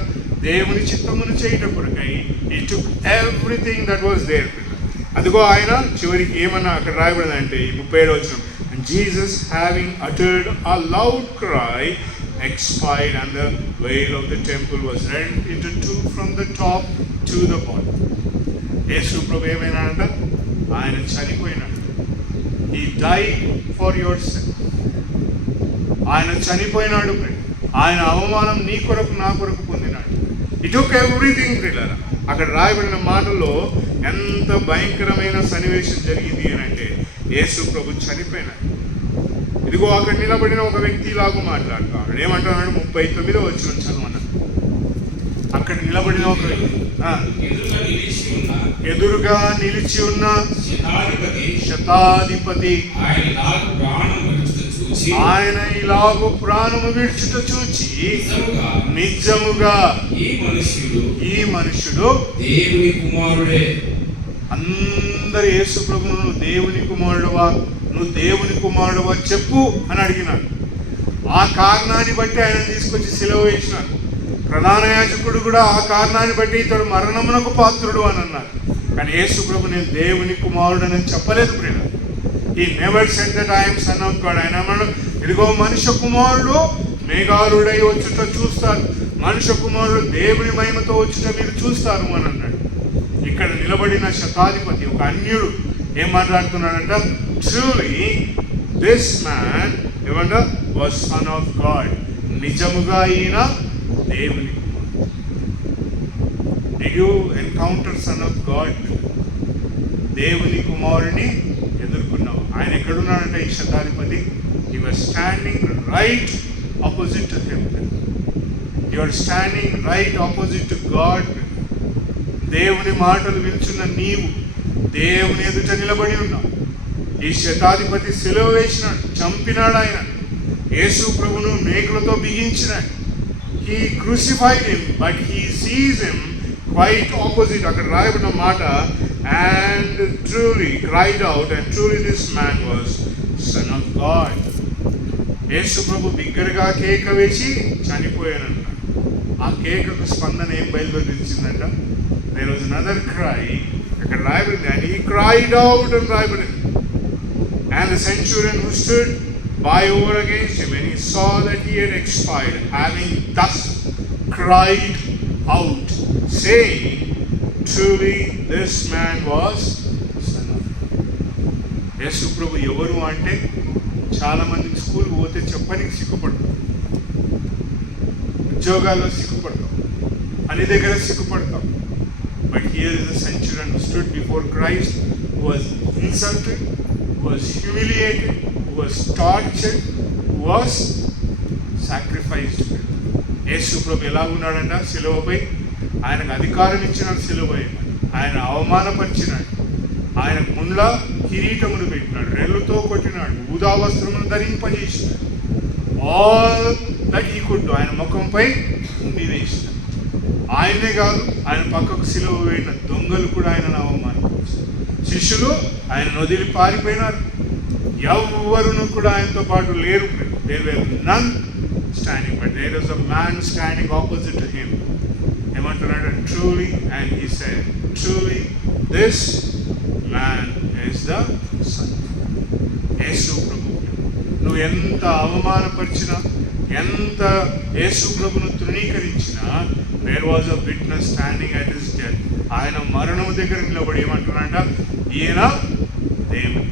దేవుని చిత్తమును చేయటం కొరకై he took everything that was there. అదిగో ఆయన చివరికి ఏమన్నా అక్కడ రాయబడిందంటే ఈ 37వ వచనం, and Jesus having uttered a loud cry expired, and the veil of the temple was rent into two from the top to the bottom. యేసు ప్రభు ఏమైనాడంట, ఆయన చనిపోయినాడు. he died for your sin. ఆయన చనిపోయినాడు. ఆయన అవమానం నీ కొరకు నా కొరకు పొందినాడు. He took everything. అక్కడ రాయబడిన మాటల్లో ఎంత భయంకరమైన సన్నివేశం జరిగింది అని అంటే, యేసు ప్రభు చనిపోయినాడు. ఇదిగో అక్కడ నిలబడిన ఒక వ్యక్తి లాగా మాట్లాడుతున్నాడు. ఏమంటున్నాడు, 39వ వచనం చదవమన్నాడు. అక్కడ నిలబడిన ఒక వ్యక్తి, ఎదురుగా నిలిచి ఉన్న శతాధిపతి ఆయన ఇలాగూ ప్రాణము విడిచుట చూచి, నిజముగా ఈ మనుష్యుడు దేవుని కుమారుడే. అందరు యేసు ప్రభువును నువ్వు దేవుని కుమారుడువా చెప్పు అని అడిగినాడు. ఆ కారణాన్ని బట్టి ఆయన తీసుకొచ్చి సిలువ వేసినాడు. ప్రధాన యాజకుడు కూడా ఆ కారణాన్ని బట్టి ఇతడు మరణమునకు పాత్రుడు అని అన్నాడు. కానీ యేసు ప్రభు నేను దేవుని కుమారుడు అని చెప్పలేదు ప్రియుడు. He never said that I am son of God. ఆయన అన్నాడు, ఇదిగో మనుష్య కుమారుడు మేఘారుడై వచ్చుట చూస్తారు, మనుష్య కుమారుడు దేవుని మహిమతో వచ్చుట మీరు చూస్తారు అని అన్నాడు. ఇక్కడ నిలబడిన శతాధిపతి ఒక అన్యుడు ఏం మాట్లాడుతున్నాడంట, ట్రూలీ దిస్ మ్యాన్ ఏమంట వాజ్ సన్ ఆఫ్ గాడ్. నిజముగా ఈయన దేవుని కుమారుడు. Did you encounter son of God? దేవుని కుమారుని ఎదుర్కొన్నావు. ఆయన ఎక్కడున్నాడంటే ఈ శతాధిపతి, he was standing right opposite to him. You are standing right opposite to God. దేవుని మాటలు వినుచున్న నీవు దేవుని ఎదుట నిలబడి ఉన్నావు. ఈ శతాధిపతి సిలువ వేసినాడు, చంపినాడు. ఆయన యేసు ప్రభును మేకులతో బిగించినాడు. He crucified him, but he sees him quite opposite. అక్కడ రాయబడిన మాట, and truly cried out, and truly this man was son of God. యేసు ప్రభు బిగ్గరగా కేక వేసి చనిపోయానంట. ఆ కేకకు స్పందన ఏం బయలుదేరించిందంట, there was another cry. అక్కడ రాయబడింది, and he cried out అని రాయబడింది. And the centurion who stood by over against him, when he saw that he had expired, having thus cried out, saying, truly this man was son of God. యేసు ప్రభు ఎవరు అంటే, చాలా మందికి స్కూల్కి పోతే చెప్పడానికి సిగ్గుపడతాం, ఉద్యోగాల్లో సిగ్గుపడతాం, అన్ని దగ్గర సిగ్గుపడతాం. But here is the centurion who stood before Christ, who was insulted, who was humiliated, who was tortured, who was sacrificed. యేసు ప్రభు ఎలా ఉన్నాడంట సిలువపై, ఆయనకు అధికారం ఇచ్చినాడు సిలువ. ఆయన అవమానపరిచినాడు, ఆయన ముండ్ల కిరీటమును పెట్టినాడు, రెల్లుతో కొట్టినాడు, ఊదా వస్త్రమును ధరింపజేసినాడు. All that he could do. ఆయన ముఖంపై ఉండి వేసినాడు. ఆయనే కాదు, ఆయన పక్కకు సిలువ వేయిన దొంగలు కూడా ఆయన అవమానించారు. శిష్యులు ఆయన వదిలి పారిపోయినారు. ఎవ్వరును కూడా ఆయనతో పాటు లేరు. There were none standing, but there was a man standing opposite to him. ఏమంటున్నాడు? Truly, and he said, truly this man is the Son. యేసు ప్రభు. నువ్వు ఎంత అవమానపరిచినా, ఎంత యేసు ప్రభును తృణీకరించినా, there was a witness standing at his death. ఆయన మరణము దగ్గర నిలబడి ఏమంటున్నాడ? ఈయన దేవుడు.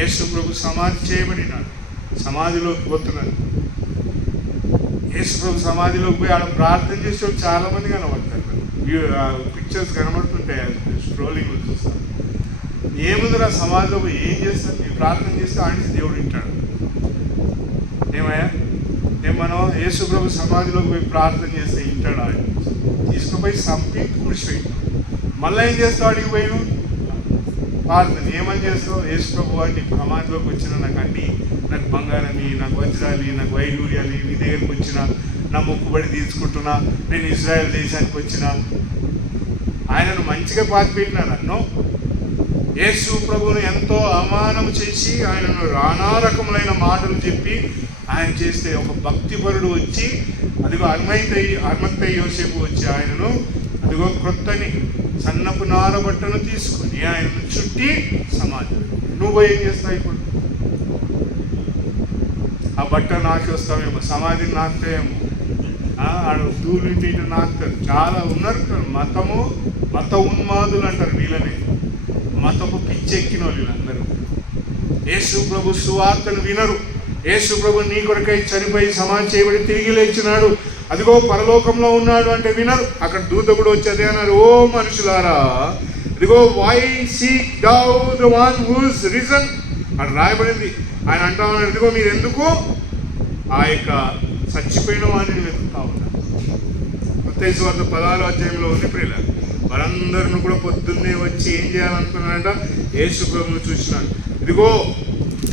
యేసు ప్రభు సమాధి చేయబడినాడు. సమాధిలోకి పోతున్నాడు. యేసు ప్రభు సమాధిలోకి పోయి ఆడ ప్రార్థన చేసే చాలా మంది కనబడతారు. పిక్చర్స్ కనబడుతుంటాయి, స్క్రోలింగ్ చూస్తాను. ఏముందిరా సమాధిలో పోయి ఏం చేస్తారు? మీరు ప్రార్థన చేస్తే ఆడిసి దేవుడు వింటాడు. ఏమయ్యా, మనం యేసు ప్రభు సమాధిలోకి పోయి ప్రార్థన చేస్తే వింటాడు. ఆయన తీసుకుపోయి సంపి పూడ్చిపెట్టాడు. మళ్ళీ ఏం చేస్తావు? అడిగి పోయిను ప్రార్థన ఏమని చేస్తావు? యేసు ప్రభు అని సమాధిలోకి వచ్చిన నాకు అన్ని, నాకు బంగారమి, నాకు వజ్రాలి, నాకు వైడూర్యాలి, మీ దగ్గరికి వచ్చిన, నా మొక్కుబడి తీసుకుంటున్నా, నేను ఇజ్రాయెల్ దేశానికి వచ్చిన. ఆయనను మంచిగా పాతిపెట్టినారు. నో, యేసు ప్రభువును ఎంతో అవమానం చేసి ఆయనను నానా రకములైన మాటలు చెప్పి ఆయన చేస్తే ఒక భక్తిపరుడు వచ్చి, అదిగో అర్మత్తై యోసేపు వచ్చి ఆయనను అదిగో క్రొత్తని సన్నపు నారబట్టను తీసుకొని ఆయనను చుట్టి సమాధి. నువ్వు ఏం చేస్తావు ఇప్పుడు? ఆ బట్ట నాకి వస్తావేమో, సమాధిని నాకుతాయేమో, ఆడ దూలు ఇంటి నాకుతారు. చాలా ఉన్నారు మత ఉన్మాదులు అంటారు వీళ్ళని. మతపు పిచ్చెక్కిన వీళ్ళందరూ యేసు ప్రభు సువార్తను వినరు. యేసు ప్రభు నీ కొరకై చనిపోయి సమాధి చేయబడి తిరిగి లేచినాడు, అదిగో పరలోకంలో ఉన్నాడు అంటే వినరు. అక్కడ దూత కూడా వచ్చి అదే అన్నారు, ఓ మనుషులారా, ఇదిగో why seek thou the one who is risen అని రాయబడింది. ఆయన అంటా ఉన్నాడు, ఇదిగో మీరు ఎందుకు ఆ యొక్క చచ్చిపోయిన వాడిని వెతుకుతా ఉన్నారు. మత్తయి సువార్త 16వ అధ్యాయంలో ఉంది ప్రియుల. వారందరిని కూడా పొద్దున్నే వచ్చి ఏం చేయాలనుకున్నారంట? యేసు ప్రభువును చూసినారు. ఇదిగో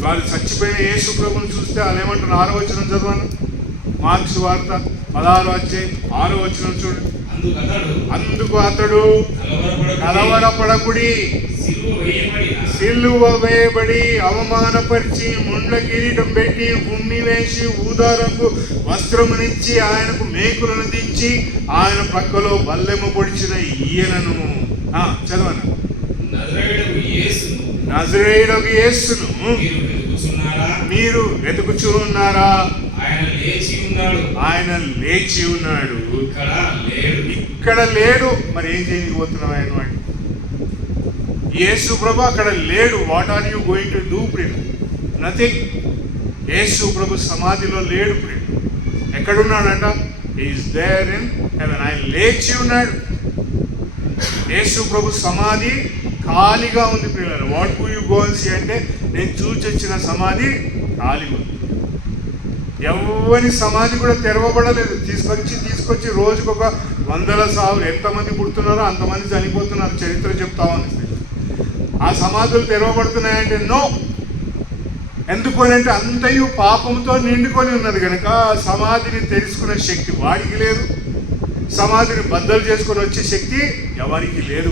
వాళ్ళు చచ్చిపోయిన యేసు ప్రభువును చూస్తే వాళ్ళు ఏమంటారు? 6వ వచనం చదవను. మార్క్స్ వార్త 16వ అధ్యాయం 6వ వచనం చూడు. అందుకు అతడు కలవరపడకుడి, సిలువ వేయబడి అవమానపరిచి ముండ్ల కిరీటం పెట్టి ఉమ్మి వేసి ఊదారంగు వస్త్రమునిచ్చి ఆయనకు మేకులను దించి ఆయన పక్కలో బల్లెము పొడిచిన ఈయనను చదవను. నజరేయుడగు యేసును మీరు వెతుకుచున్నారా? ఆయన లేచి ఉన్నాడు, ఇక్కడ లేడు. మరి ఏం చేయకపోతున్నావు? ఆయన వాడు యేసు ప్రభు అక్కడ లేడు. What are you going to do ప్రియుడు? నథింగ్. యేసు ప్రభు సమాధిలో లేడు ప్రియుడు. ఎక్కడున్నాడంట? He is there in heaven. ఆయన లేచి ఉన్నాడు. యేసు ప్రభు సమాధి ఖాళీగా ఉంది ప్రియులారా. What do you go and see అంటే, నేను చూచి వచ్చిన సమాధి ఖాళీగా ఉంది. ఎవరి సమాధి కూడా తెరవబడలేదు. తీసుకొచ్చి రోజుకొక 100 సావులు, ఎంతమంది పుడుతున్నారో అంతమంది చనిపోతున్నారు. చరిత్ర చెప్తా ఉంది. ఆ సమాధులు తెరవబడుతున్నాయంటే నో. ఎందుకు అంటే అంతయు పాపంతో నిండుకొని ఉన్నది కనుక సమాధిని తెలుసుకునే శక్తి వాడికి లేదు. సమాధిని బద్దలు చేసుకొని వచ్చే శక్తి ఎవరికి లేదు.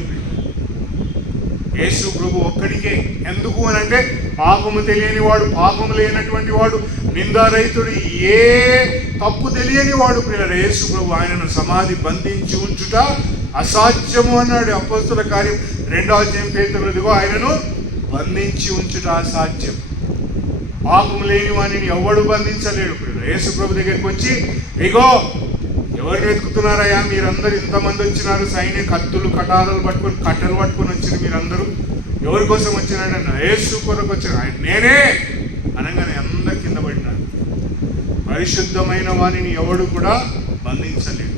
యేసు ప్రభు ఒక్కడికే. ఎందుకు అని అంటే పాపము తెలియని వాడు, పాపము లేనటువంటి వాడు, నిందారహితుడు, ఏ తప్పు తెలియని వాడు ప్రియులారా యేసు ప్రభు. ఆయనను సమాధి బంధించి ఉంచుట అసాధ్యము అన్నాడు అపోస్తలుల కార్యం 2వ అధ్యాయం పేతురులో. ఆయనను బంధించి ఉంచుట అసాధ్యం. పాపము లేని వాడిని ఎవడు బంధించలేడు ప్రియులారా. యేసు ప్రభు దగ్గరికి వచ్చి, ఇగో ఎవరిని వెతుకుతున్నారయ్యా? మీరందరూ ఇంతమంది వచ్చినారు, సైన్య కత్తులు కటారాలు పట్టుకొని కట్టెలు పట్టుకొని వచ్చినారు, మీరందరూ ఎవరి కోసం వచ్చినాడన్న? యేసు కొరకు వచ్చారు. ఆయన నేనే అనగానే అందరు కింద పడినారు. పరిశుద్ధమైన వారిని ఎవడు కూడా బంధించలేడు.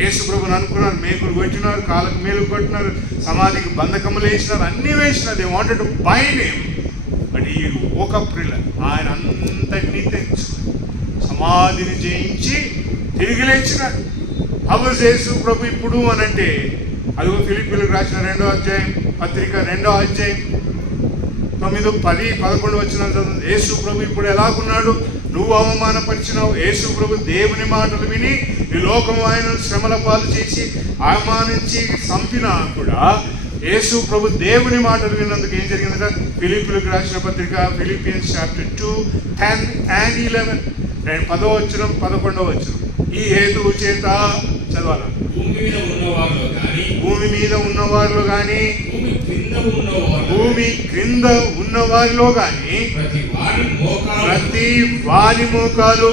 యేసు ప్రభుని అనుకున్నారు, మేకులు కొట్టినారు, కాళ్ళకు మేలు కొట్టినారు, సమాధికి బంధకములు వేసినారు, అన్నీ వేసినారు. They wanted to bind him, but ఈ ఒక ప్రియులారా ఆయన అంతటినీ తెచ్చుకుని సమాధిని జయించి తిరిగి లేచినాడు. అప్పుడు యేసు ప్రభు ఇప్పుడు అనంటే అదిగో ఫిలిప్పీలకు రాసిన 2వ అధ్యాయం పత్రిక 2వ అధ్యాయం 9, 10, 11 వచనాలు చదువు. యేసు ప్రభు ఇప్పుడు ఎలాగున్నాడు? నువ్వు అవమానపరిచినావు. యేసు ప్రభు దేవుని మాటలు విని ఈ లోకం ఆయనను శ్రమల పాలు చేసి అవమానించి చంపినా కూడా యేసు ప్రభు దేవుని మాటలు విన్నందుకు ఏం జరిగిందంట? ఫిలిప్పీలకు రాసిన పత్రిక ఫిలిపియన్స్ చాప్టర్ 2, 10 and 11, 10వ వచనం 11వ వచనం. ఈ హేతువు చేత చదవాలి. భూమి మీద ఉన్నవారిలో కానీ భూమి క్రింద ఉన్నవారిలో కానీ ప్రతి వారి మోకాలు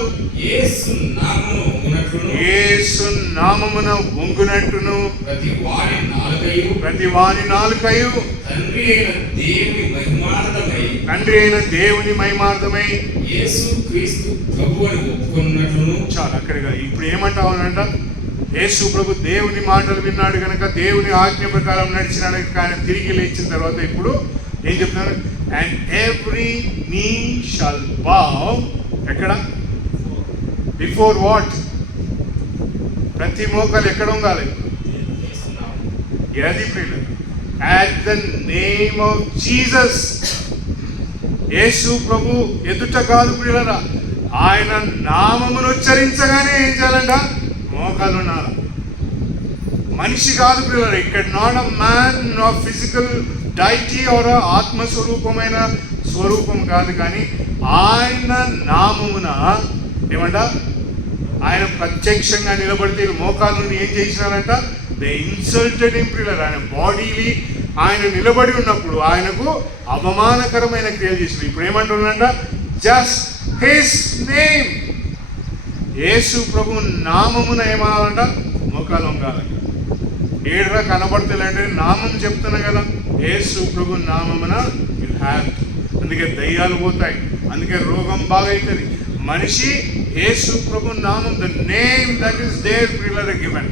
యేసు నామమున వంగునట్టును ప్రతి వారి నాలుకయు తండ్రి అయిన దేవుని మహిమార్థమై యేసుక్రీస్తు ప్రభువుని ఒప్పుకున్నట్లును. చాలా అక్కడిగా ఇప్పుడు ఏమంటావనంట? యేసు ప్రభు దేవుని మాటలు విన్నాడు కనుక దేవుని ఆజ్ఞ ప్రకారం నడిచినాడు. కానీ తిరిగి లేచిన తర్వాత ఇప్పుడు ఏం చెప్తున్నారు? And every knee shall bow. ఎక్కడ? Before what? ప్రతి మోకాలు ఎక్కడ ఉండాలి? ఏది ప్రియులు? At the name of Jesus. Yesu ప్రభు ఎదుట కాదు ప్రియులరా, ఆయన నామమును ఉచ్చరించగానే ఏం చేయాలంట? మోకాలు ఉండాలి. మనిషి కాదు ప్రియులరా. ఇక్కడ not a man of physical deity or ఆత్మస్వరూపమైన స్వరూపం కాదు, కానీ ఆయన నామమున ఏమంట? ఆయన ప్రత్యక్షంగా నిలబడితే మోకాళ్ళను ఏం చేసినారంట? దే ఇన్సల్టెడ్ హిమ్ ప్రియులరా. ఆయన బాడీలీ ఆయన నిలబడి ఉన్నప్పుడు ఆయనకు అవమానకరమైన క్రియలు చేసినారు. ఇప్పుడు ఏమంటున్నారంట? Just his name. యేసు ప్రభు నామమున ఏమనాలంట? మోకాలు వంగాలంట. ఏడురా కనబడతలేంటే నామం చెప్తున్నా కదా. యేసు ప్రభు నామమున యు హ్యావ్. అందుకే దయ్యాలు పోతాయి, అందుకే రోగం బాగైతుంది. మనిషి యేసు ప్రభు నామం, the name that is there ప్రియులర్ given.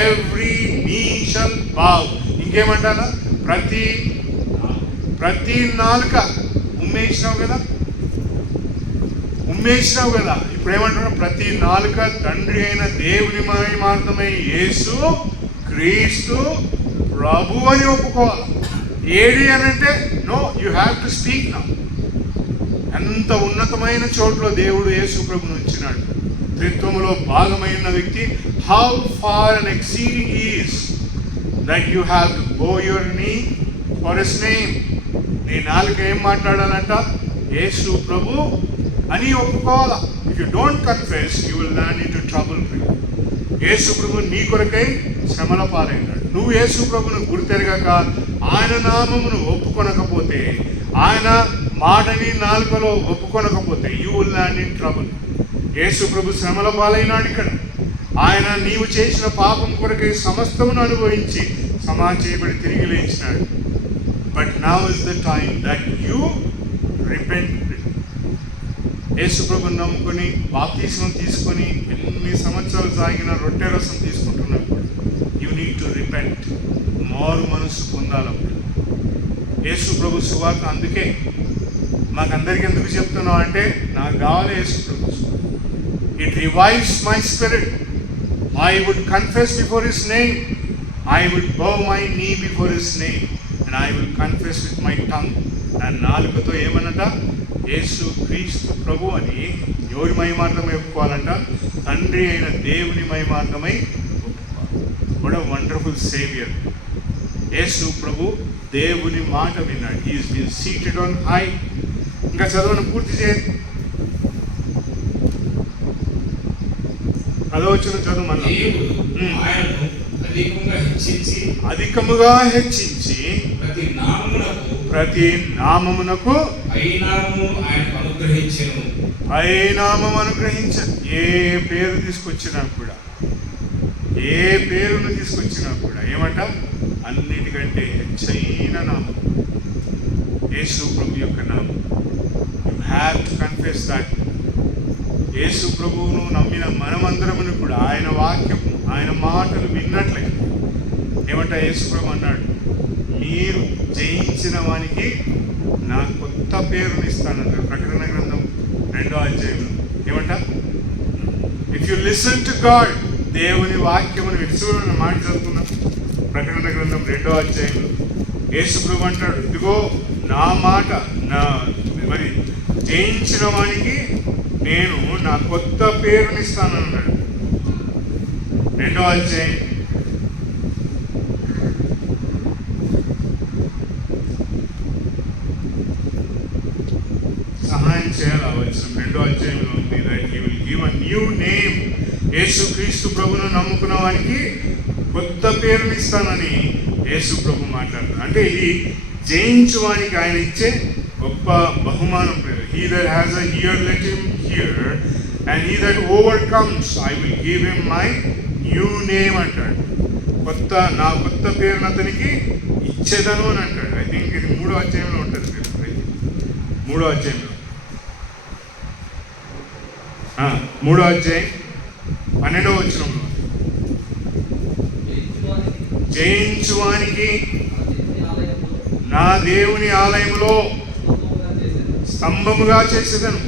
Every knee shall bow. ఇంకేమంటారా? ప్రతి నాలుక ఉమ్మేసినావు కదా, ఉమ్మేసినావు కదా. ఇప్పుడు ఏమంటున్నా? ప్రతి నాలుక తండ్రి అయిన దేవుని మహిమార్థమై యేసు క్రీస్తు ప్రభు అని ఒప్పుకోవాలి. ఏడి అని అంటే no, you have to speak now. ఎంత ఉన్నతమైన చోట్ల దేవుడు యేసు ప్రభుని ఉంచినాడు. త్రిత్వములో భాగమైన వ్యక్తి. How far and exceeding is that you have to go your knee for his name. నీ నాలుక ఏం మాట్లాడాలంట? యేసు ప్రభు అని ఒప్పుకోవాలా. If you don't confess you will land into trouble. యేసు ప్రభు నీ కొరకై శ్రమల పాలైనాడు. నువ్వు యేసు ప్రభును గుర్తెరగక ఆయన నామమును ఒప్పుకొనకపోతే, ఆయన మాటని నాలుకలో ఒప్పుకొనకపోతే you will land in trouble. యేసు ప్రభు శ్రమల పాలైనాడు. ఇక్కడ ఆయన నీవు చేసిన పాపం కొరకై సమస్తమును అనుభవించి సమాధి చేయబడి తిరిగి లేచినాడు. But now is the time that you repent. యేసు ప్రభుని నమ్ముకొని బాప్తిస్మం తీసుకొని ఎన్ని సంవత్సరాలు సాగిన రొట్టె రసం తీసుకుంటున్నప్పుడు యూ నీడ్ టు రిపెంట్. మారు మనసు పొందాలప్పుడు. యేసు ప్రభు సువార్త అందుకే మాకందరికి ఎందుకు చెప్తున్నావు అంటే, నాకు కావాలి యేసు ప్రభు. It revives my spirit. I would confess before his name. I would bow my knee before his name. And I will confess with my tongue. నా నాలుకతో ఏమన్నట? యేసు క్రీస్తు ప్రభు అని ఎవరి మహిమార్థమై ఒప్పుకోవాలంట? తండ్రి అయిన దేవుని మహిమార్థమై ఒప్పుకోవాలి. What a wonderful saviour. Yesu ప్రభు దేవుని మాట విన్నాడు. He is been seated on high. ఇంకా చదవను పూర్తి చేయండి. ఆలోచన చదువు. మళ్ళీ అధికముగా హెచ్చించి ప్రతి నామమునకు పై నామము అనుగ్రహించారు. ఏ పేరు తీసుకొచ్చినా కూడా, ఏ పేరును తీసుకొచ్చినా కూడా ఏమంట? అన్నిటికంటే హెచ్చైన నామం యేసు ప్రభు యొక్క నామం. You have to confess that. Yesu ప్రభువును నమ్మిన మనమందరమును కూడా ఆయన వాక్యం, ఆయన మాటలు విన్నట్లయితే ఏమంట? యేసు ప్రభు అన్నాడు, మీరు జయించిన వానికి నా కొత్త పేరును ఇస్తానన్నాడు. ప్రకటన గ్రంథం 2వ అధ్యాయంలో ఏమంట? If you listen to God, దేవుని వాక్యమును విసుకున్న మాట చదువుతున్నా. ప్రకటన గ్రంథం 2వ అధ్యాయంలో యేసు ప్రభు అంటాడు, ఇదిగో నా మాట మరి జయించిన వానికి నేను నా కొత్త పేరునిస్తానన్నాడు. 2వ అధ్యాయం సహాయం చేయాలవలసిన 2వ అధ్యాయంలో ఉంది, that he will give a new name. యేసుక్రీస్తు ప్రభును నమ్ముకున్న వానికి కొత్త పేరునిస్తానని యేసు ప్రభు మాట్లాడతారు. అంటే ఇది జయించువానికి ఆయన ఇచ్చే గొప్ప బహుమానం. He that has a here let him here and he that overcomes I will give him my new name అంటాడు. నా కొత్త పేరును అతనికి ఇచ్చేదను అని అంటాడు. ఐ థింక్ ఇది 3వ అధ్యాయంలో ఉంటుంది. 3వ అధ్యాయంలో 3వ అధ్యాయం 12వ వచనంలో జయించువానికి నా దేవుని ఆలయములో స్తంభముగా చేసేదను.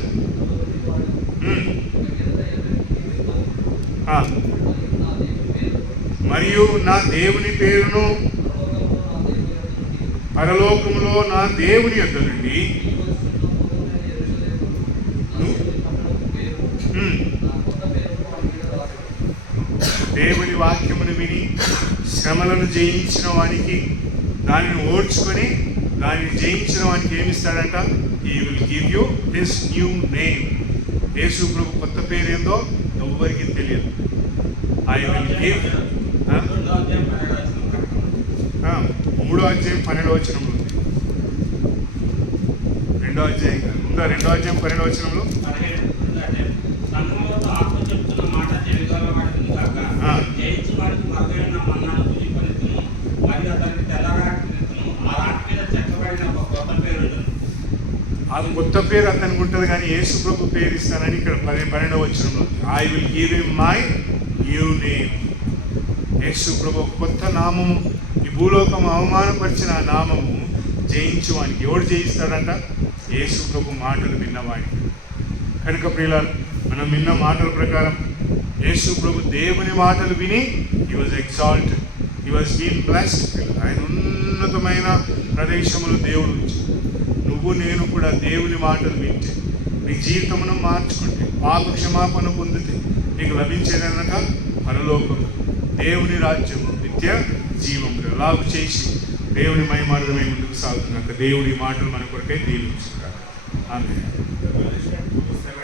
మరియు నా దేవుని పేరును పరలోకములో నా దేవుని యొద్ద నుండి దేవుని వాక్యమును విని శ్రమలను జయించిన వానికి, దానిని ఓడ్చుకొని దానిని జయించిన వానికి ఏమిస్తాడంట? He will give you his new name. యేసు ప్రభు కొత్త పేరు ఏందో ఎవ్వరికి తెలియదు. ఐ విల్ గివ్ 3వ అధ్యాయం 12వ వచనంలో ఉంది. 2వ అధ్యాయం ఉందా? 2వ అధ్యాయం 12వ వచనంలో ఆ కొత్త పేరు అతనికి ఉంటుంది, కానీ యేసు ప్రభు పేరు ఇస్తానని ఇక్కడ 12వ వచనంలో I will give him my new name. యేసు ప్రభు కొత్త నామము, ఈ భూలోకం అవమానపరిచిన ఆ నామము జయించువానికి. ఎవడు జయిస్తాడంట? యేసు ప్రభు మాటలు విన్నవాడికి. కనుక ప్రియులారా, మనం విన్న మాటల ప్రకారం యేసు ప్రభు దేవుని మాటలు విని he was exalted, he was been blessed. ఆయన ఉన్నతమైన ప్రదేశములు దేవుడు ఉంచి, నువ్వు నేను కూడా దేవుని మాటలు వింటే, నీ జీవితమును మార్చుకుంటే, పాప క్షమాపణ పొందితే నీకు లభించేదనక పరలోకం, దేవుని రాజ్యము, నిత్య జీవము. అలాగూ చేసి దేవుని మహిమార్థమై ముందుకు సాగుతున్నాక దేవుడి మాటలు మన కొరకై దీవించుకుంటారు. ఆమేన్.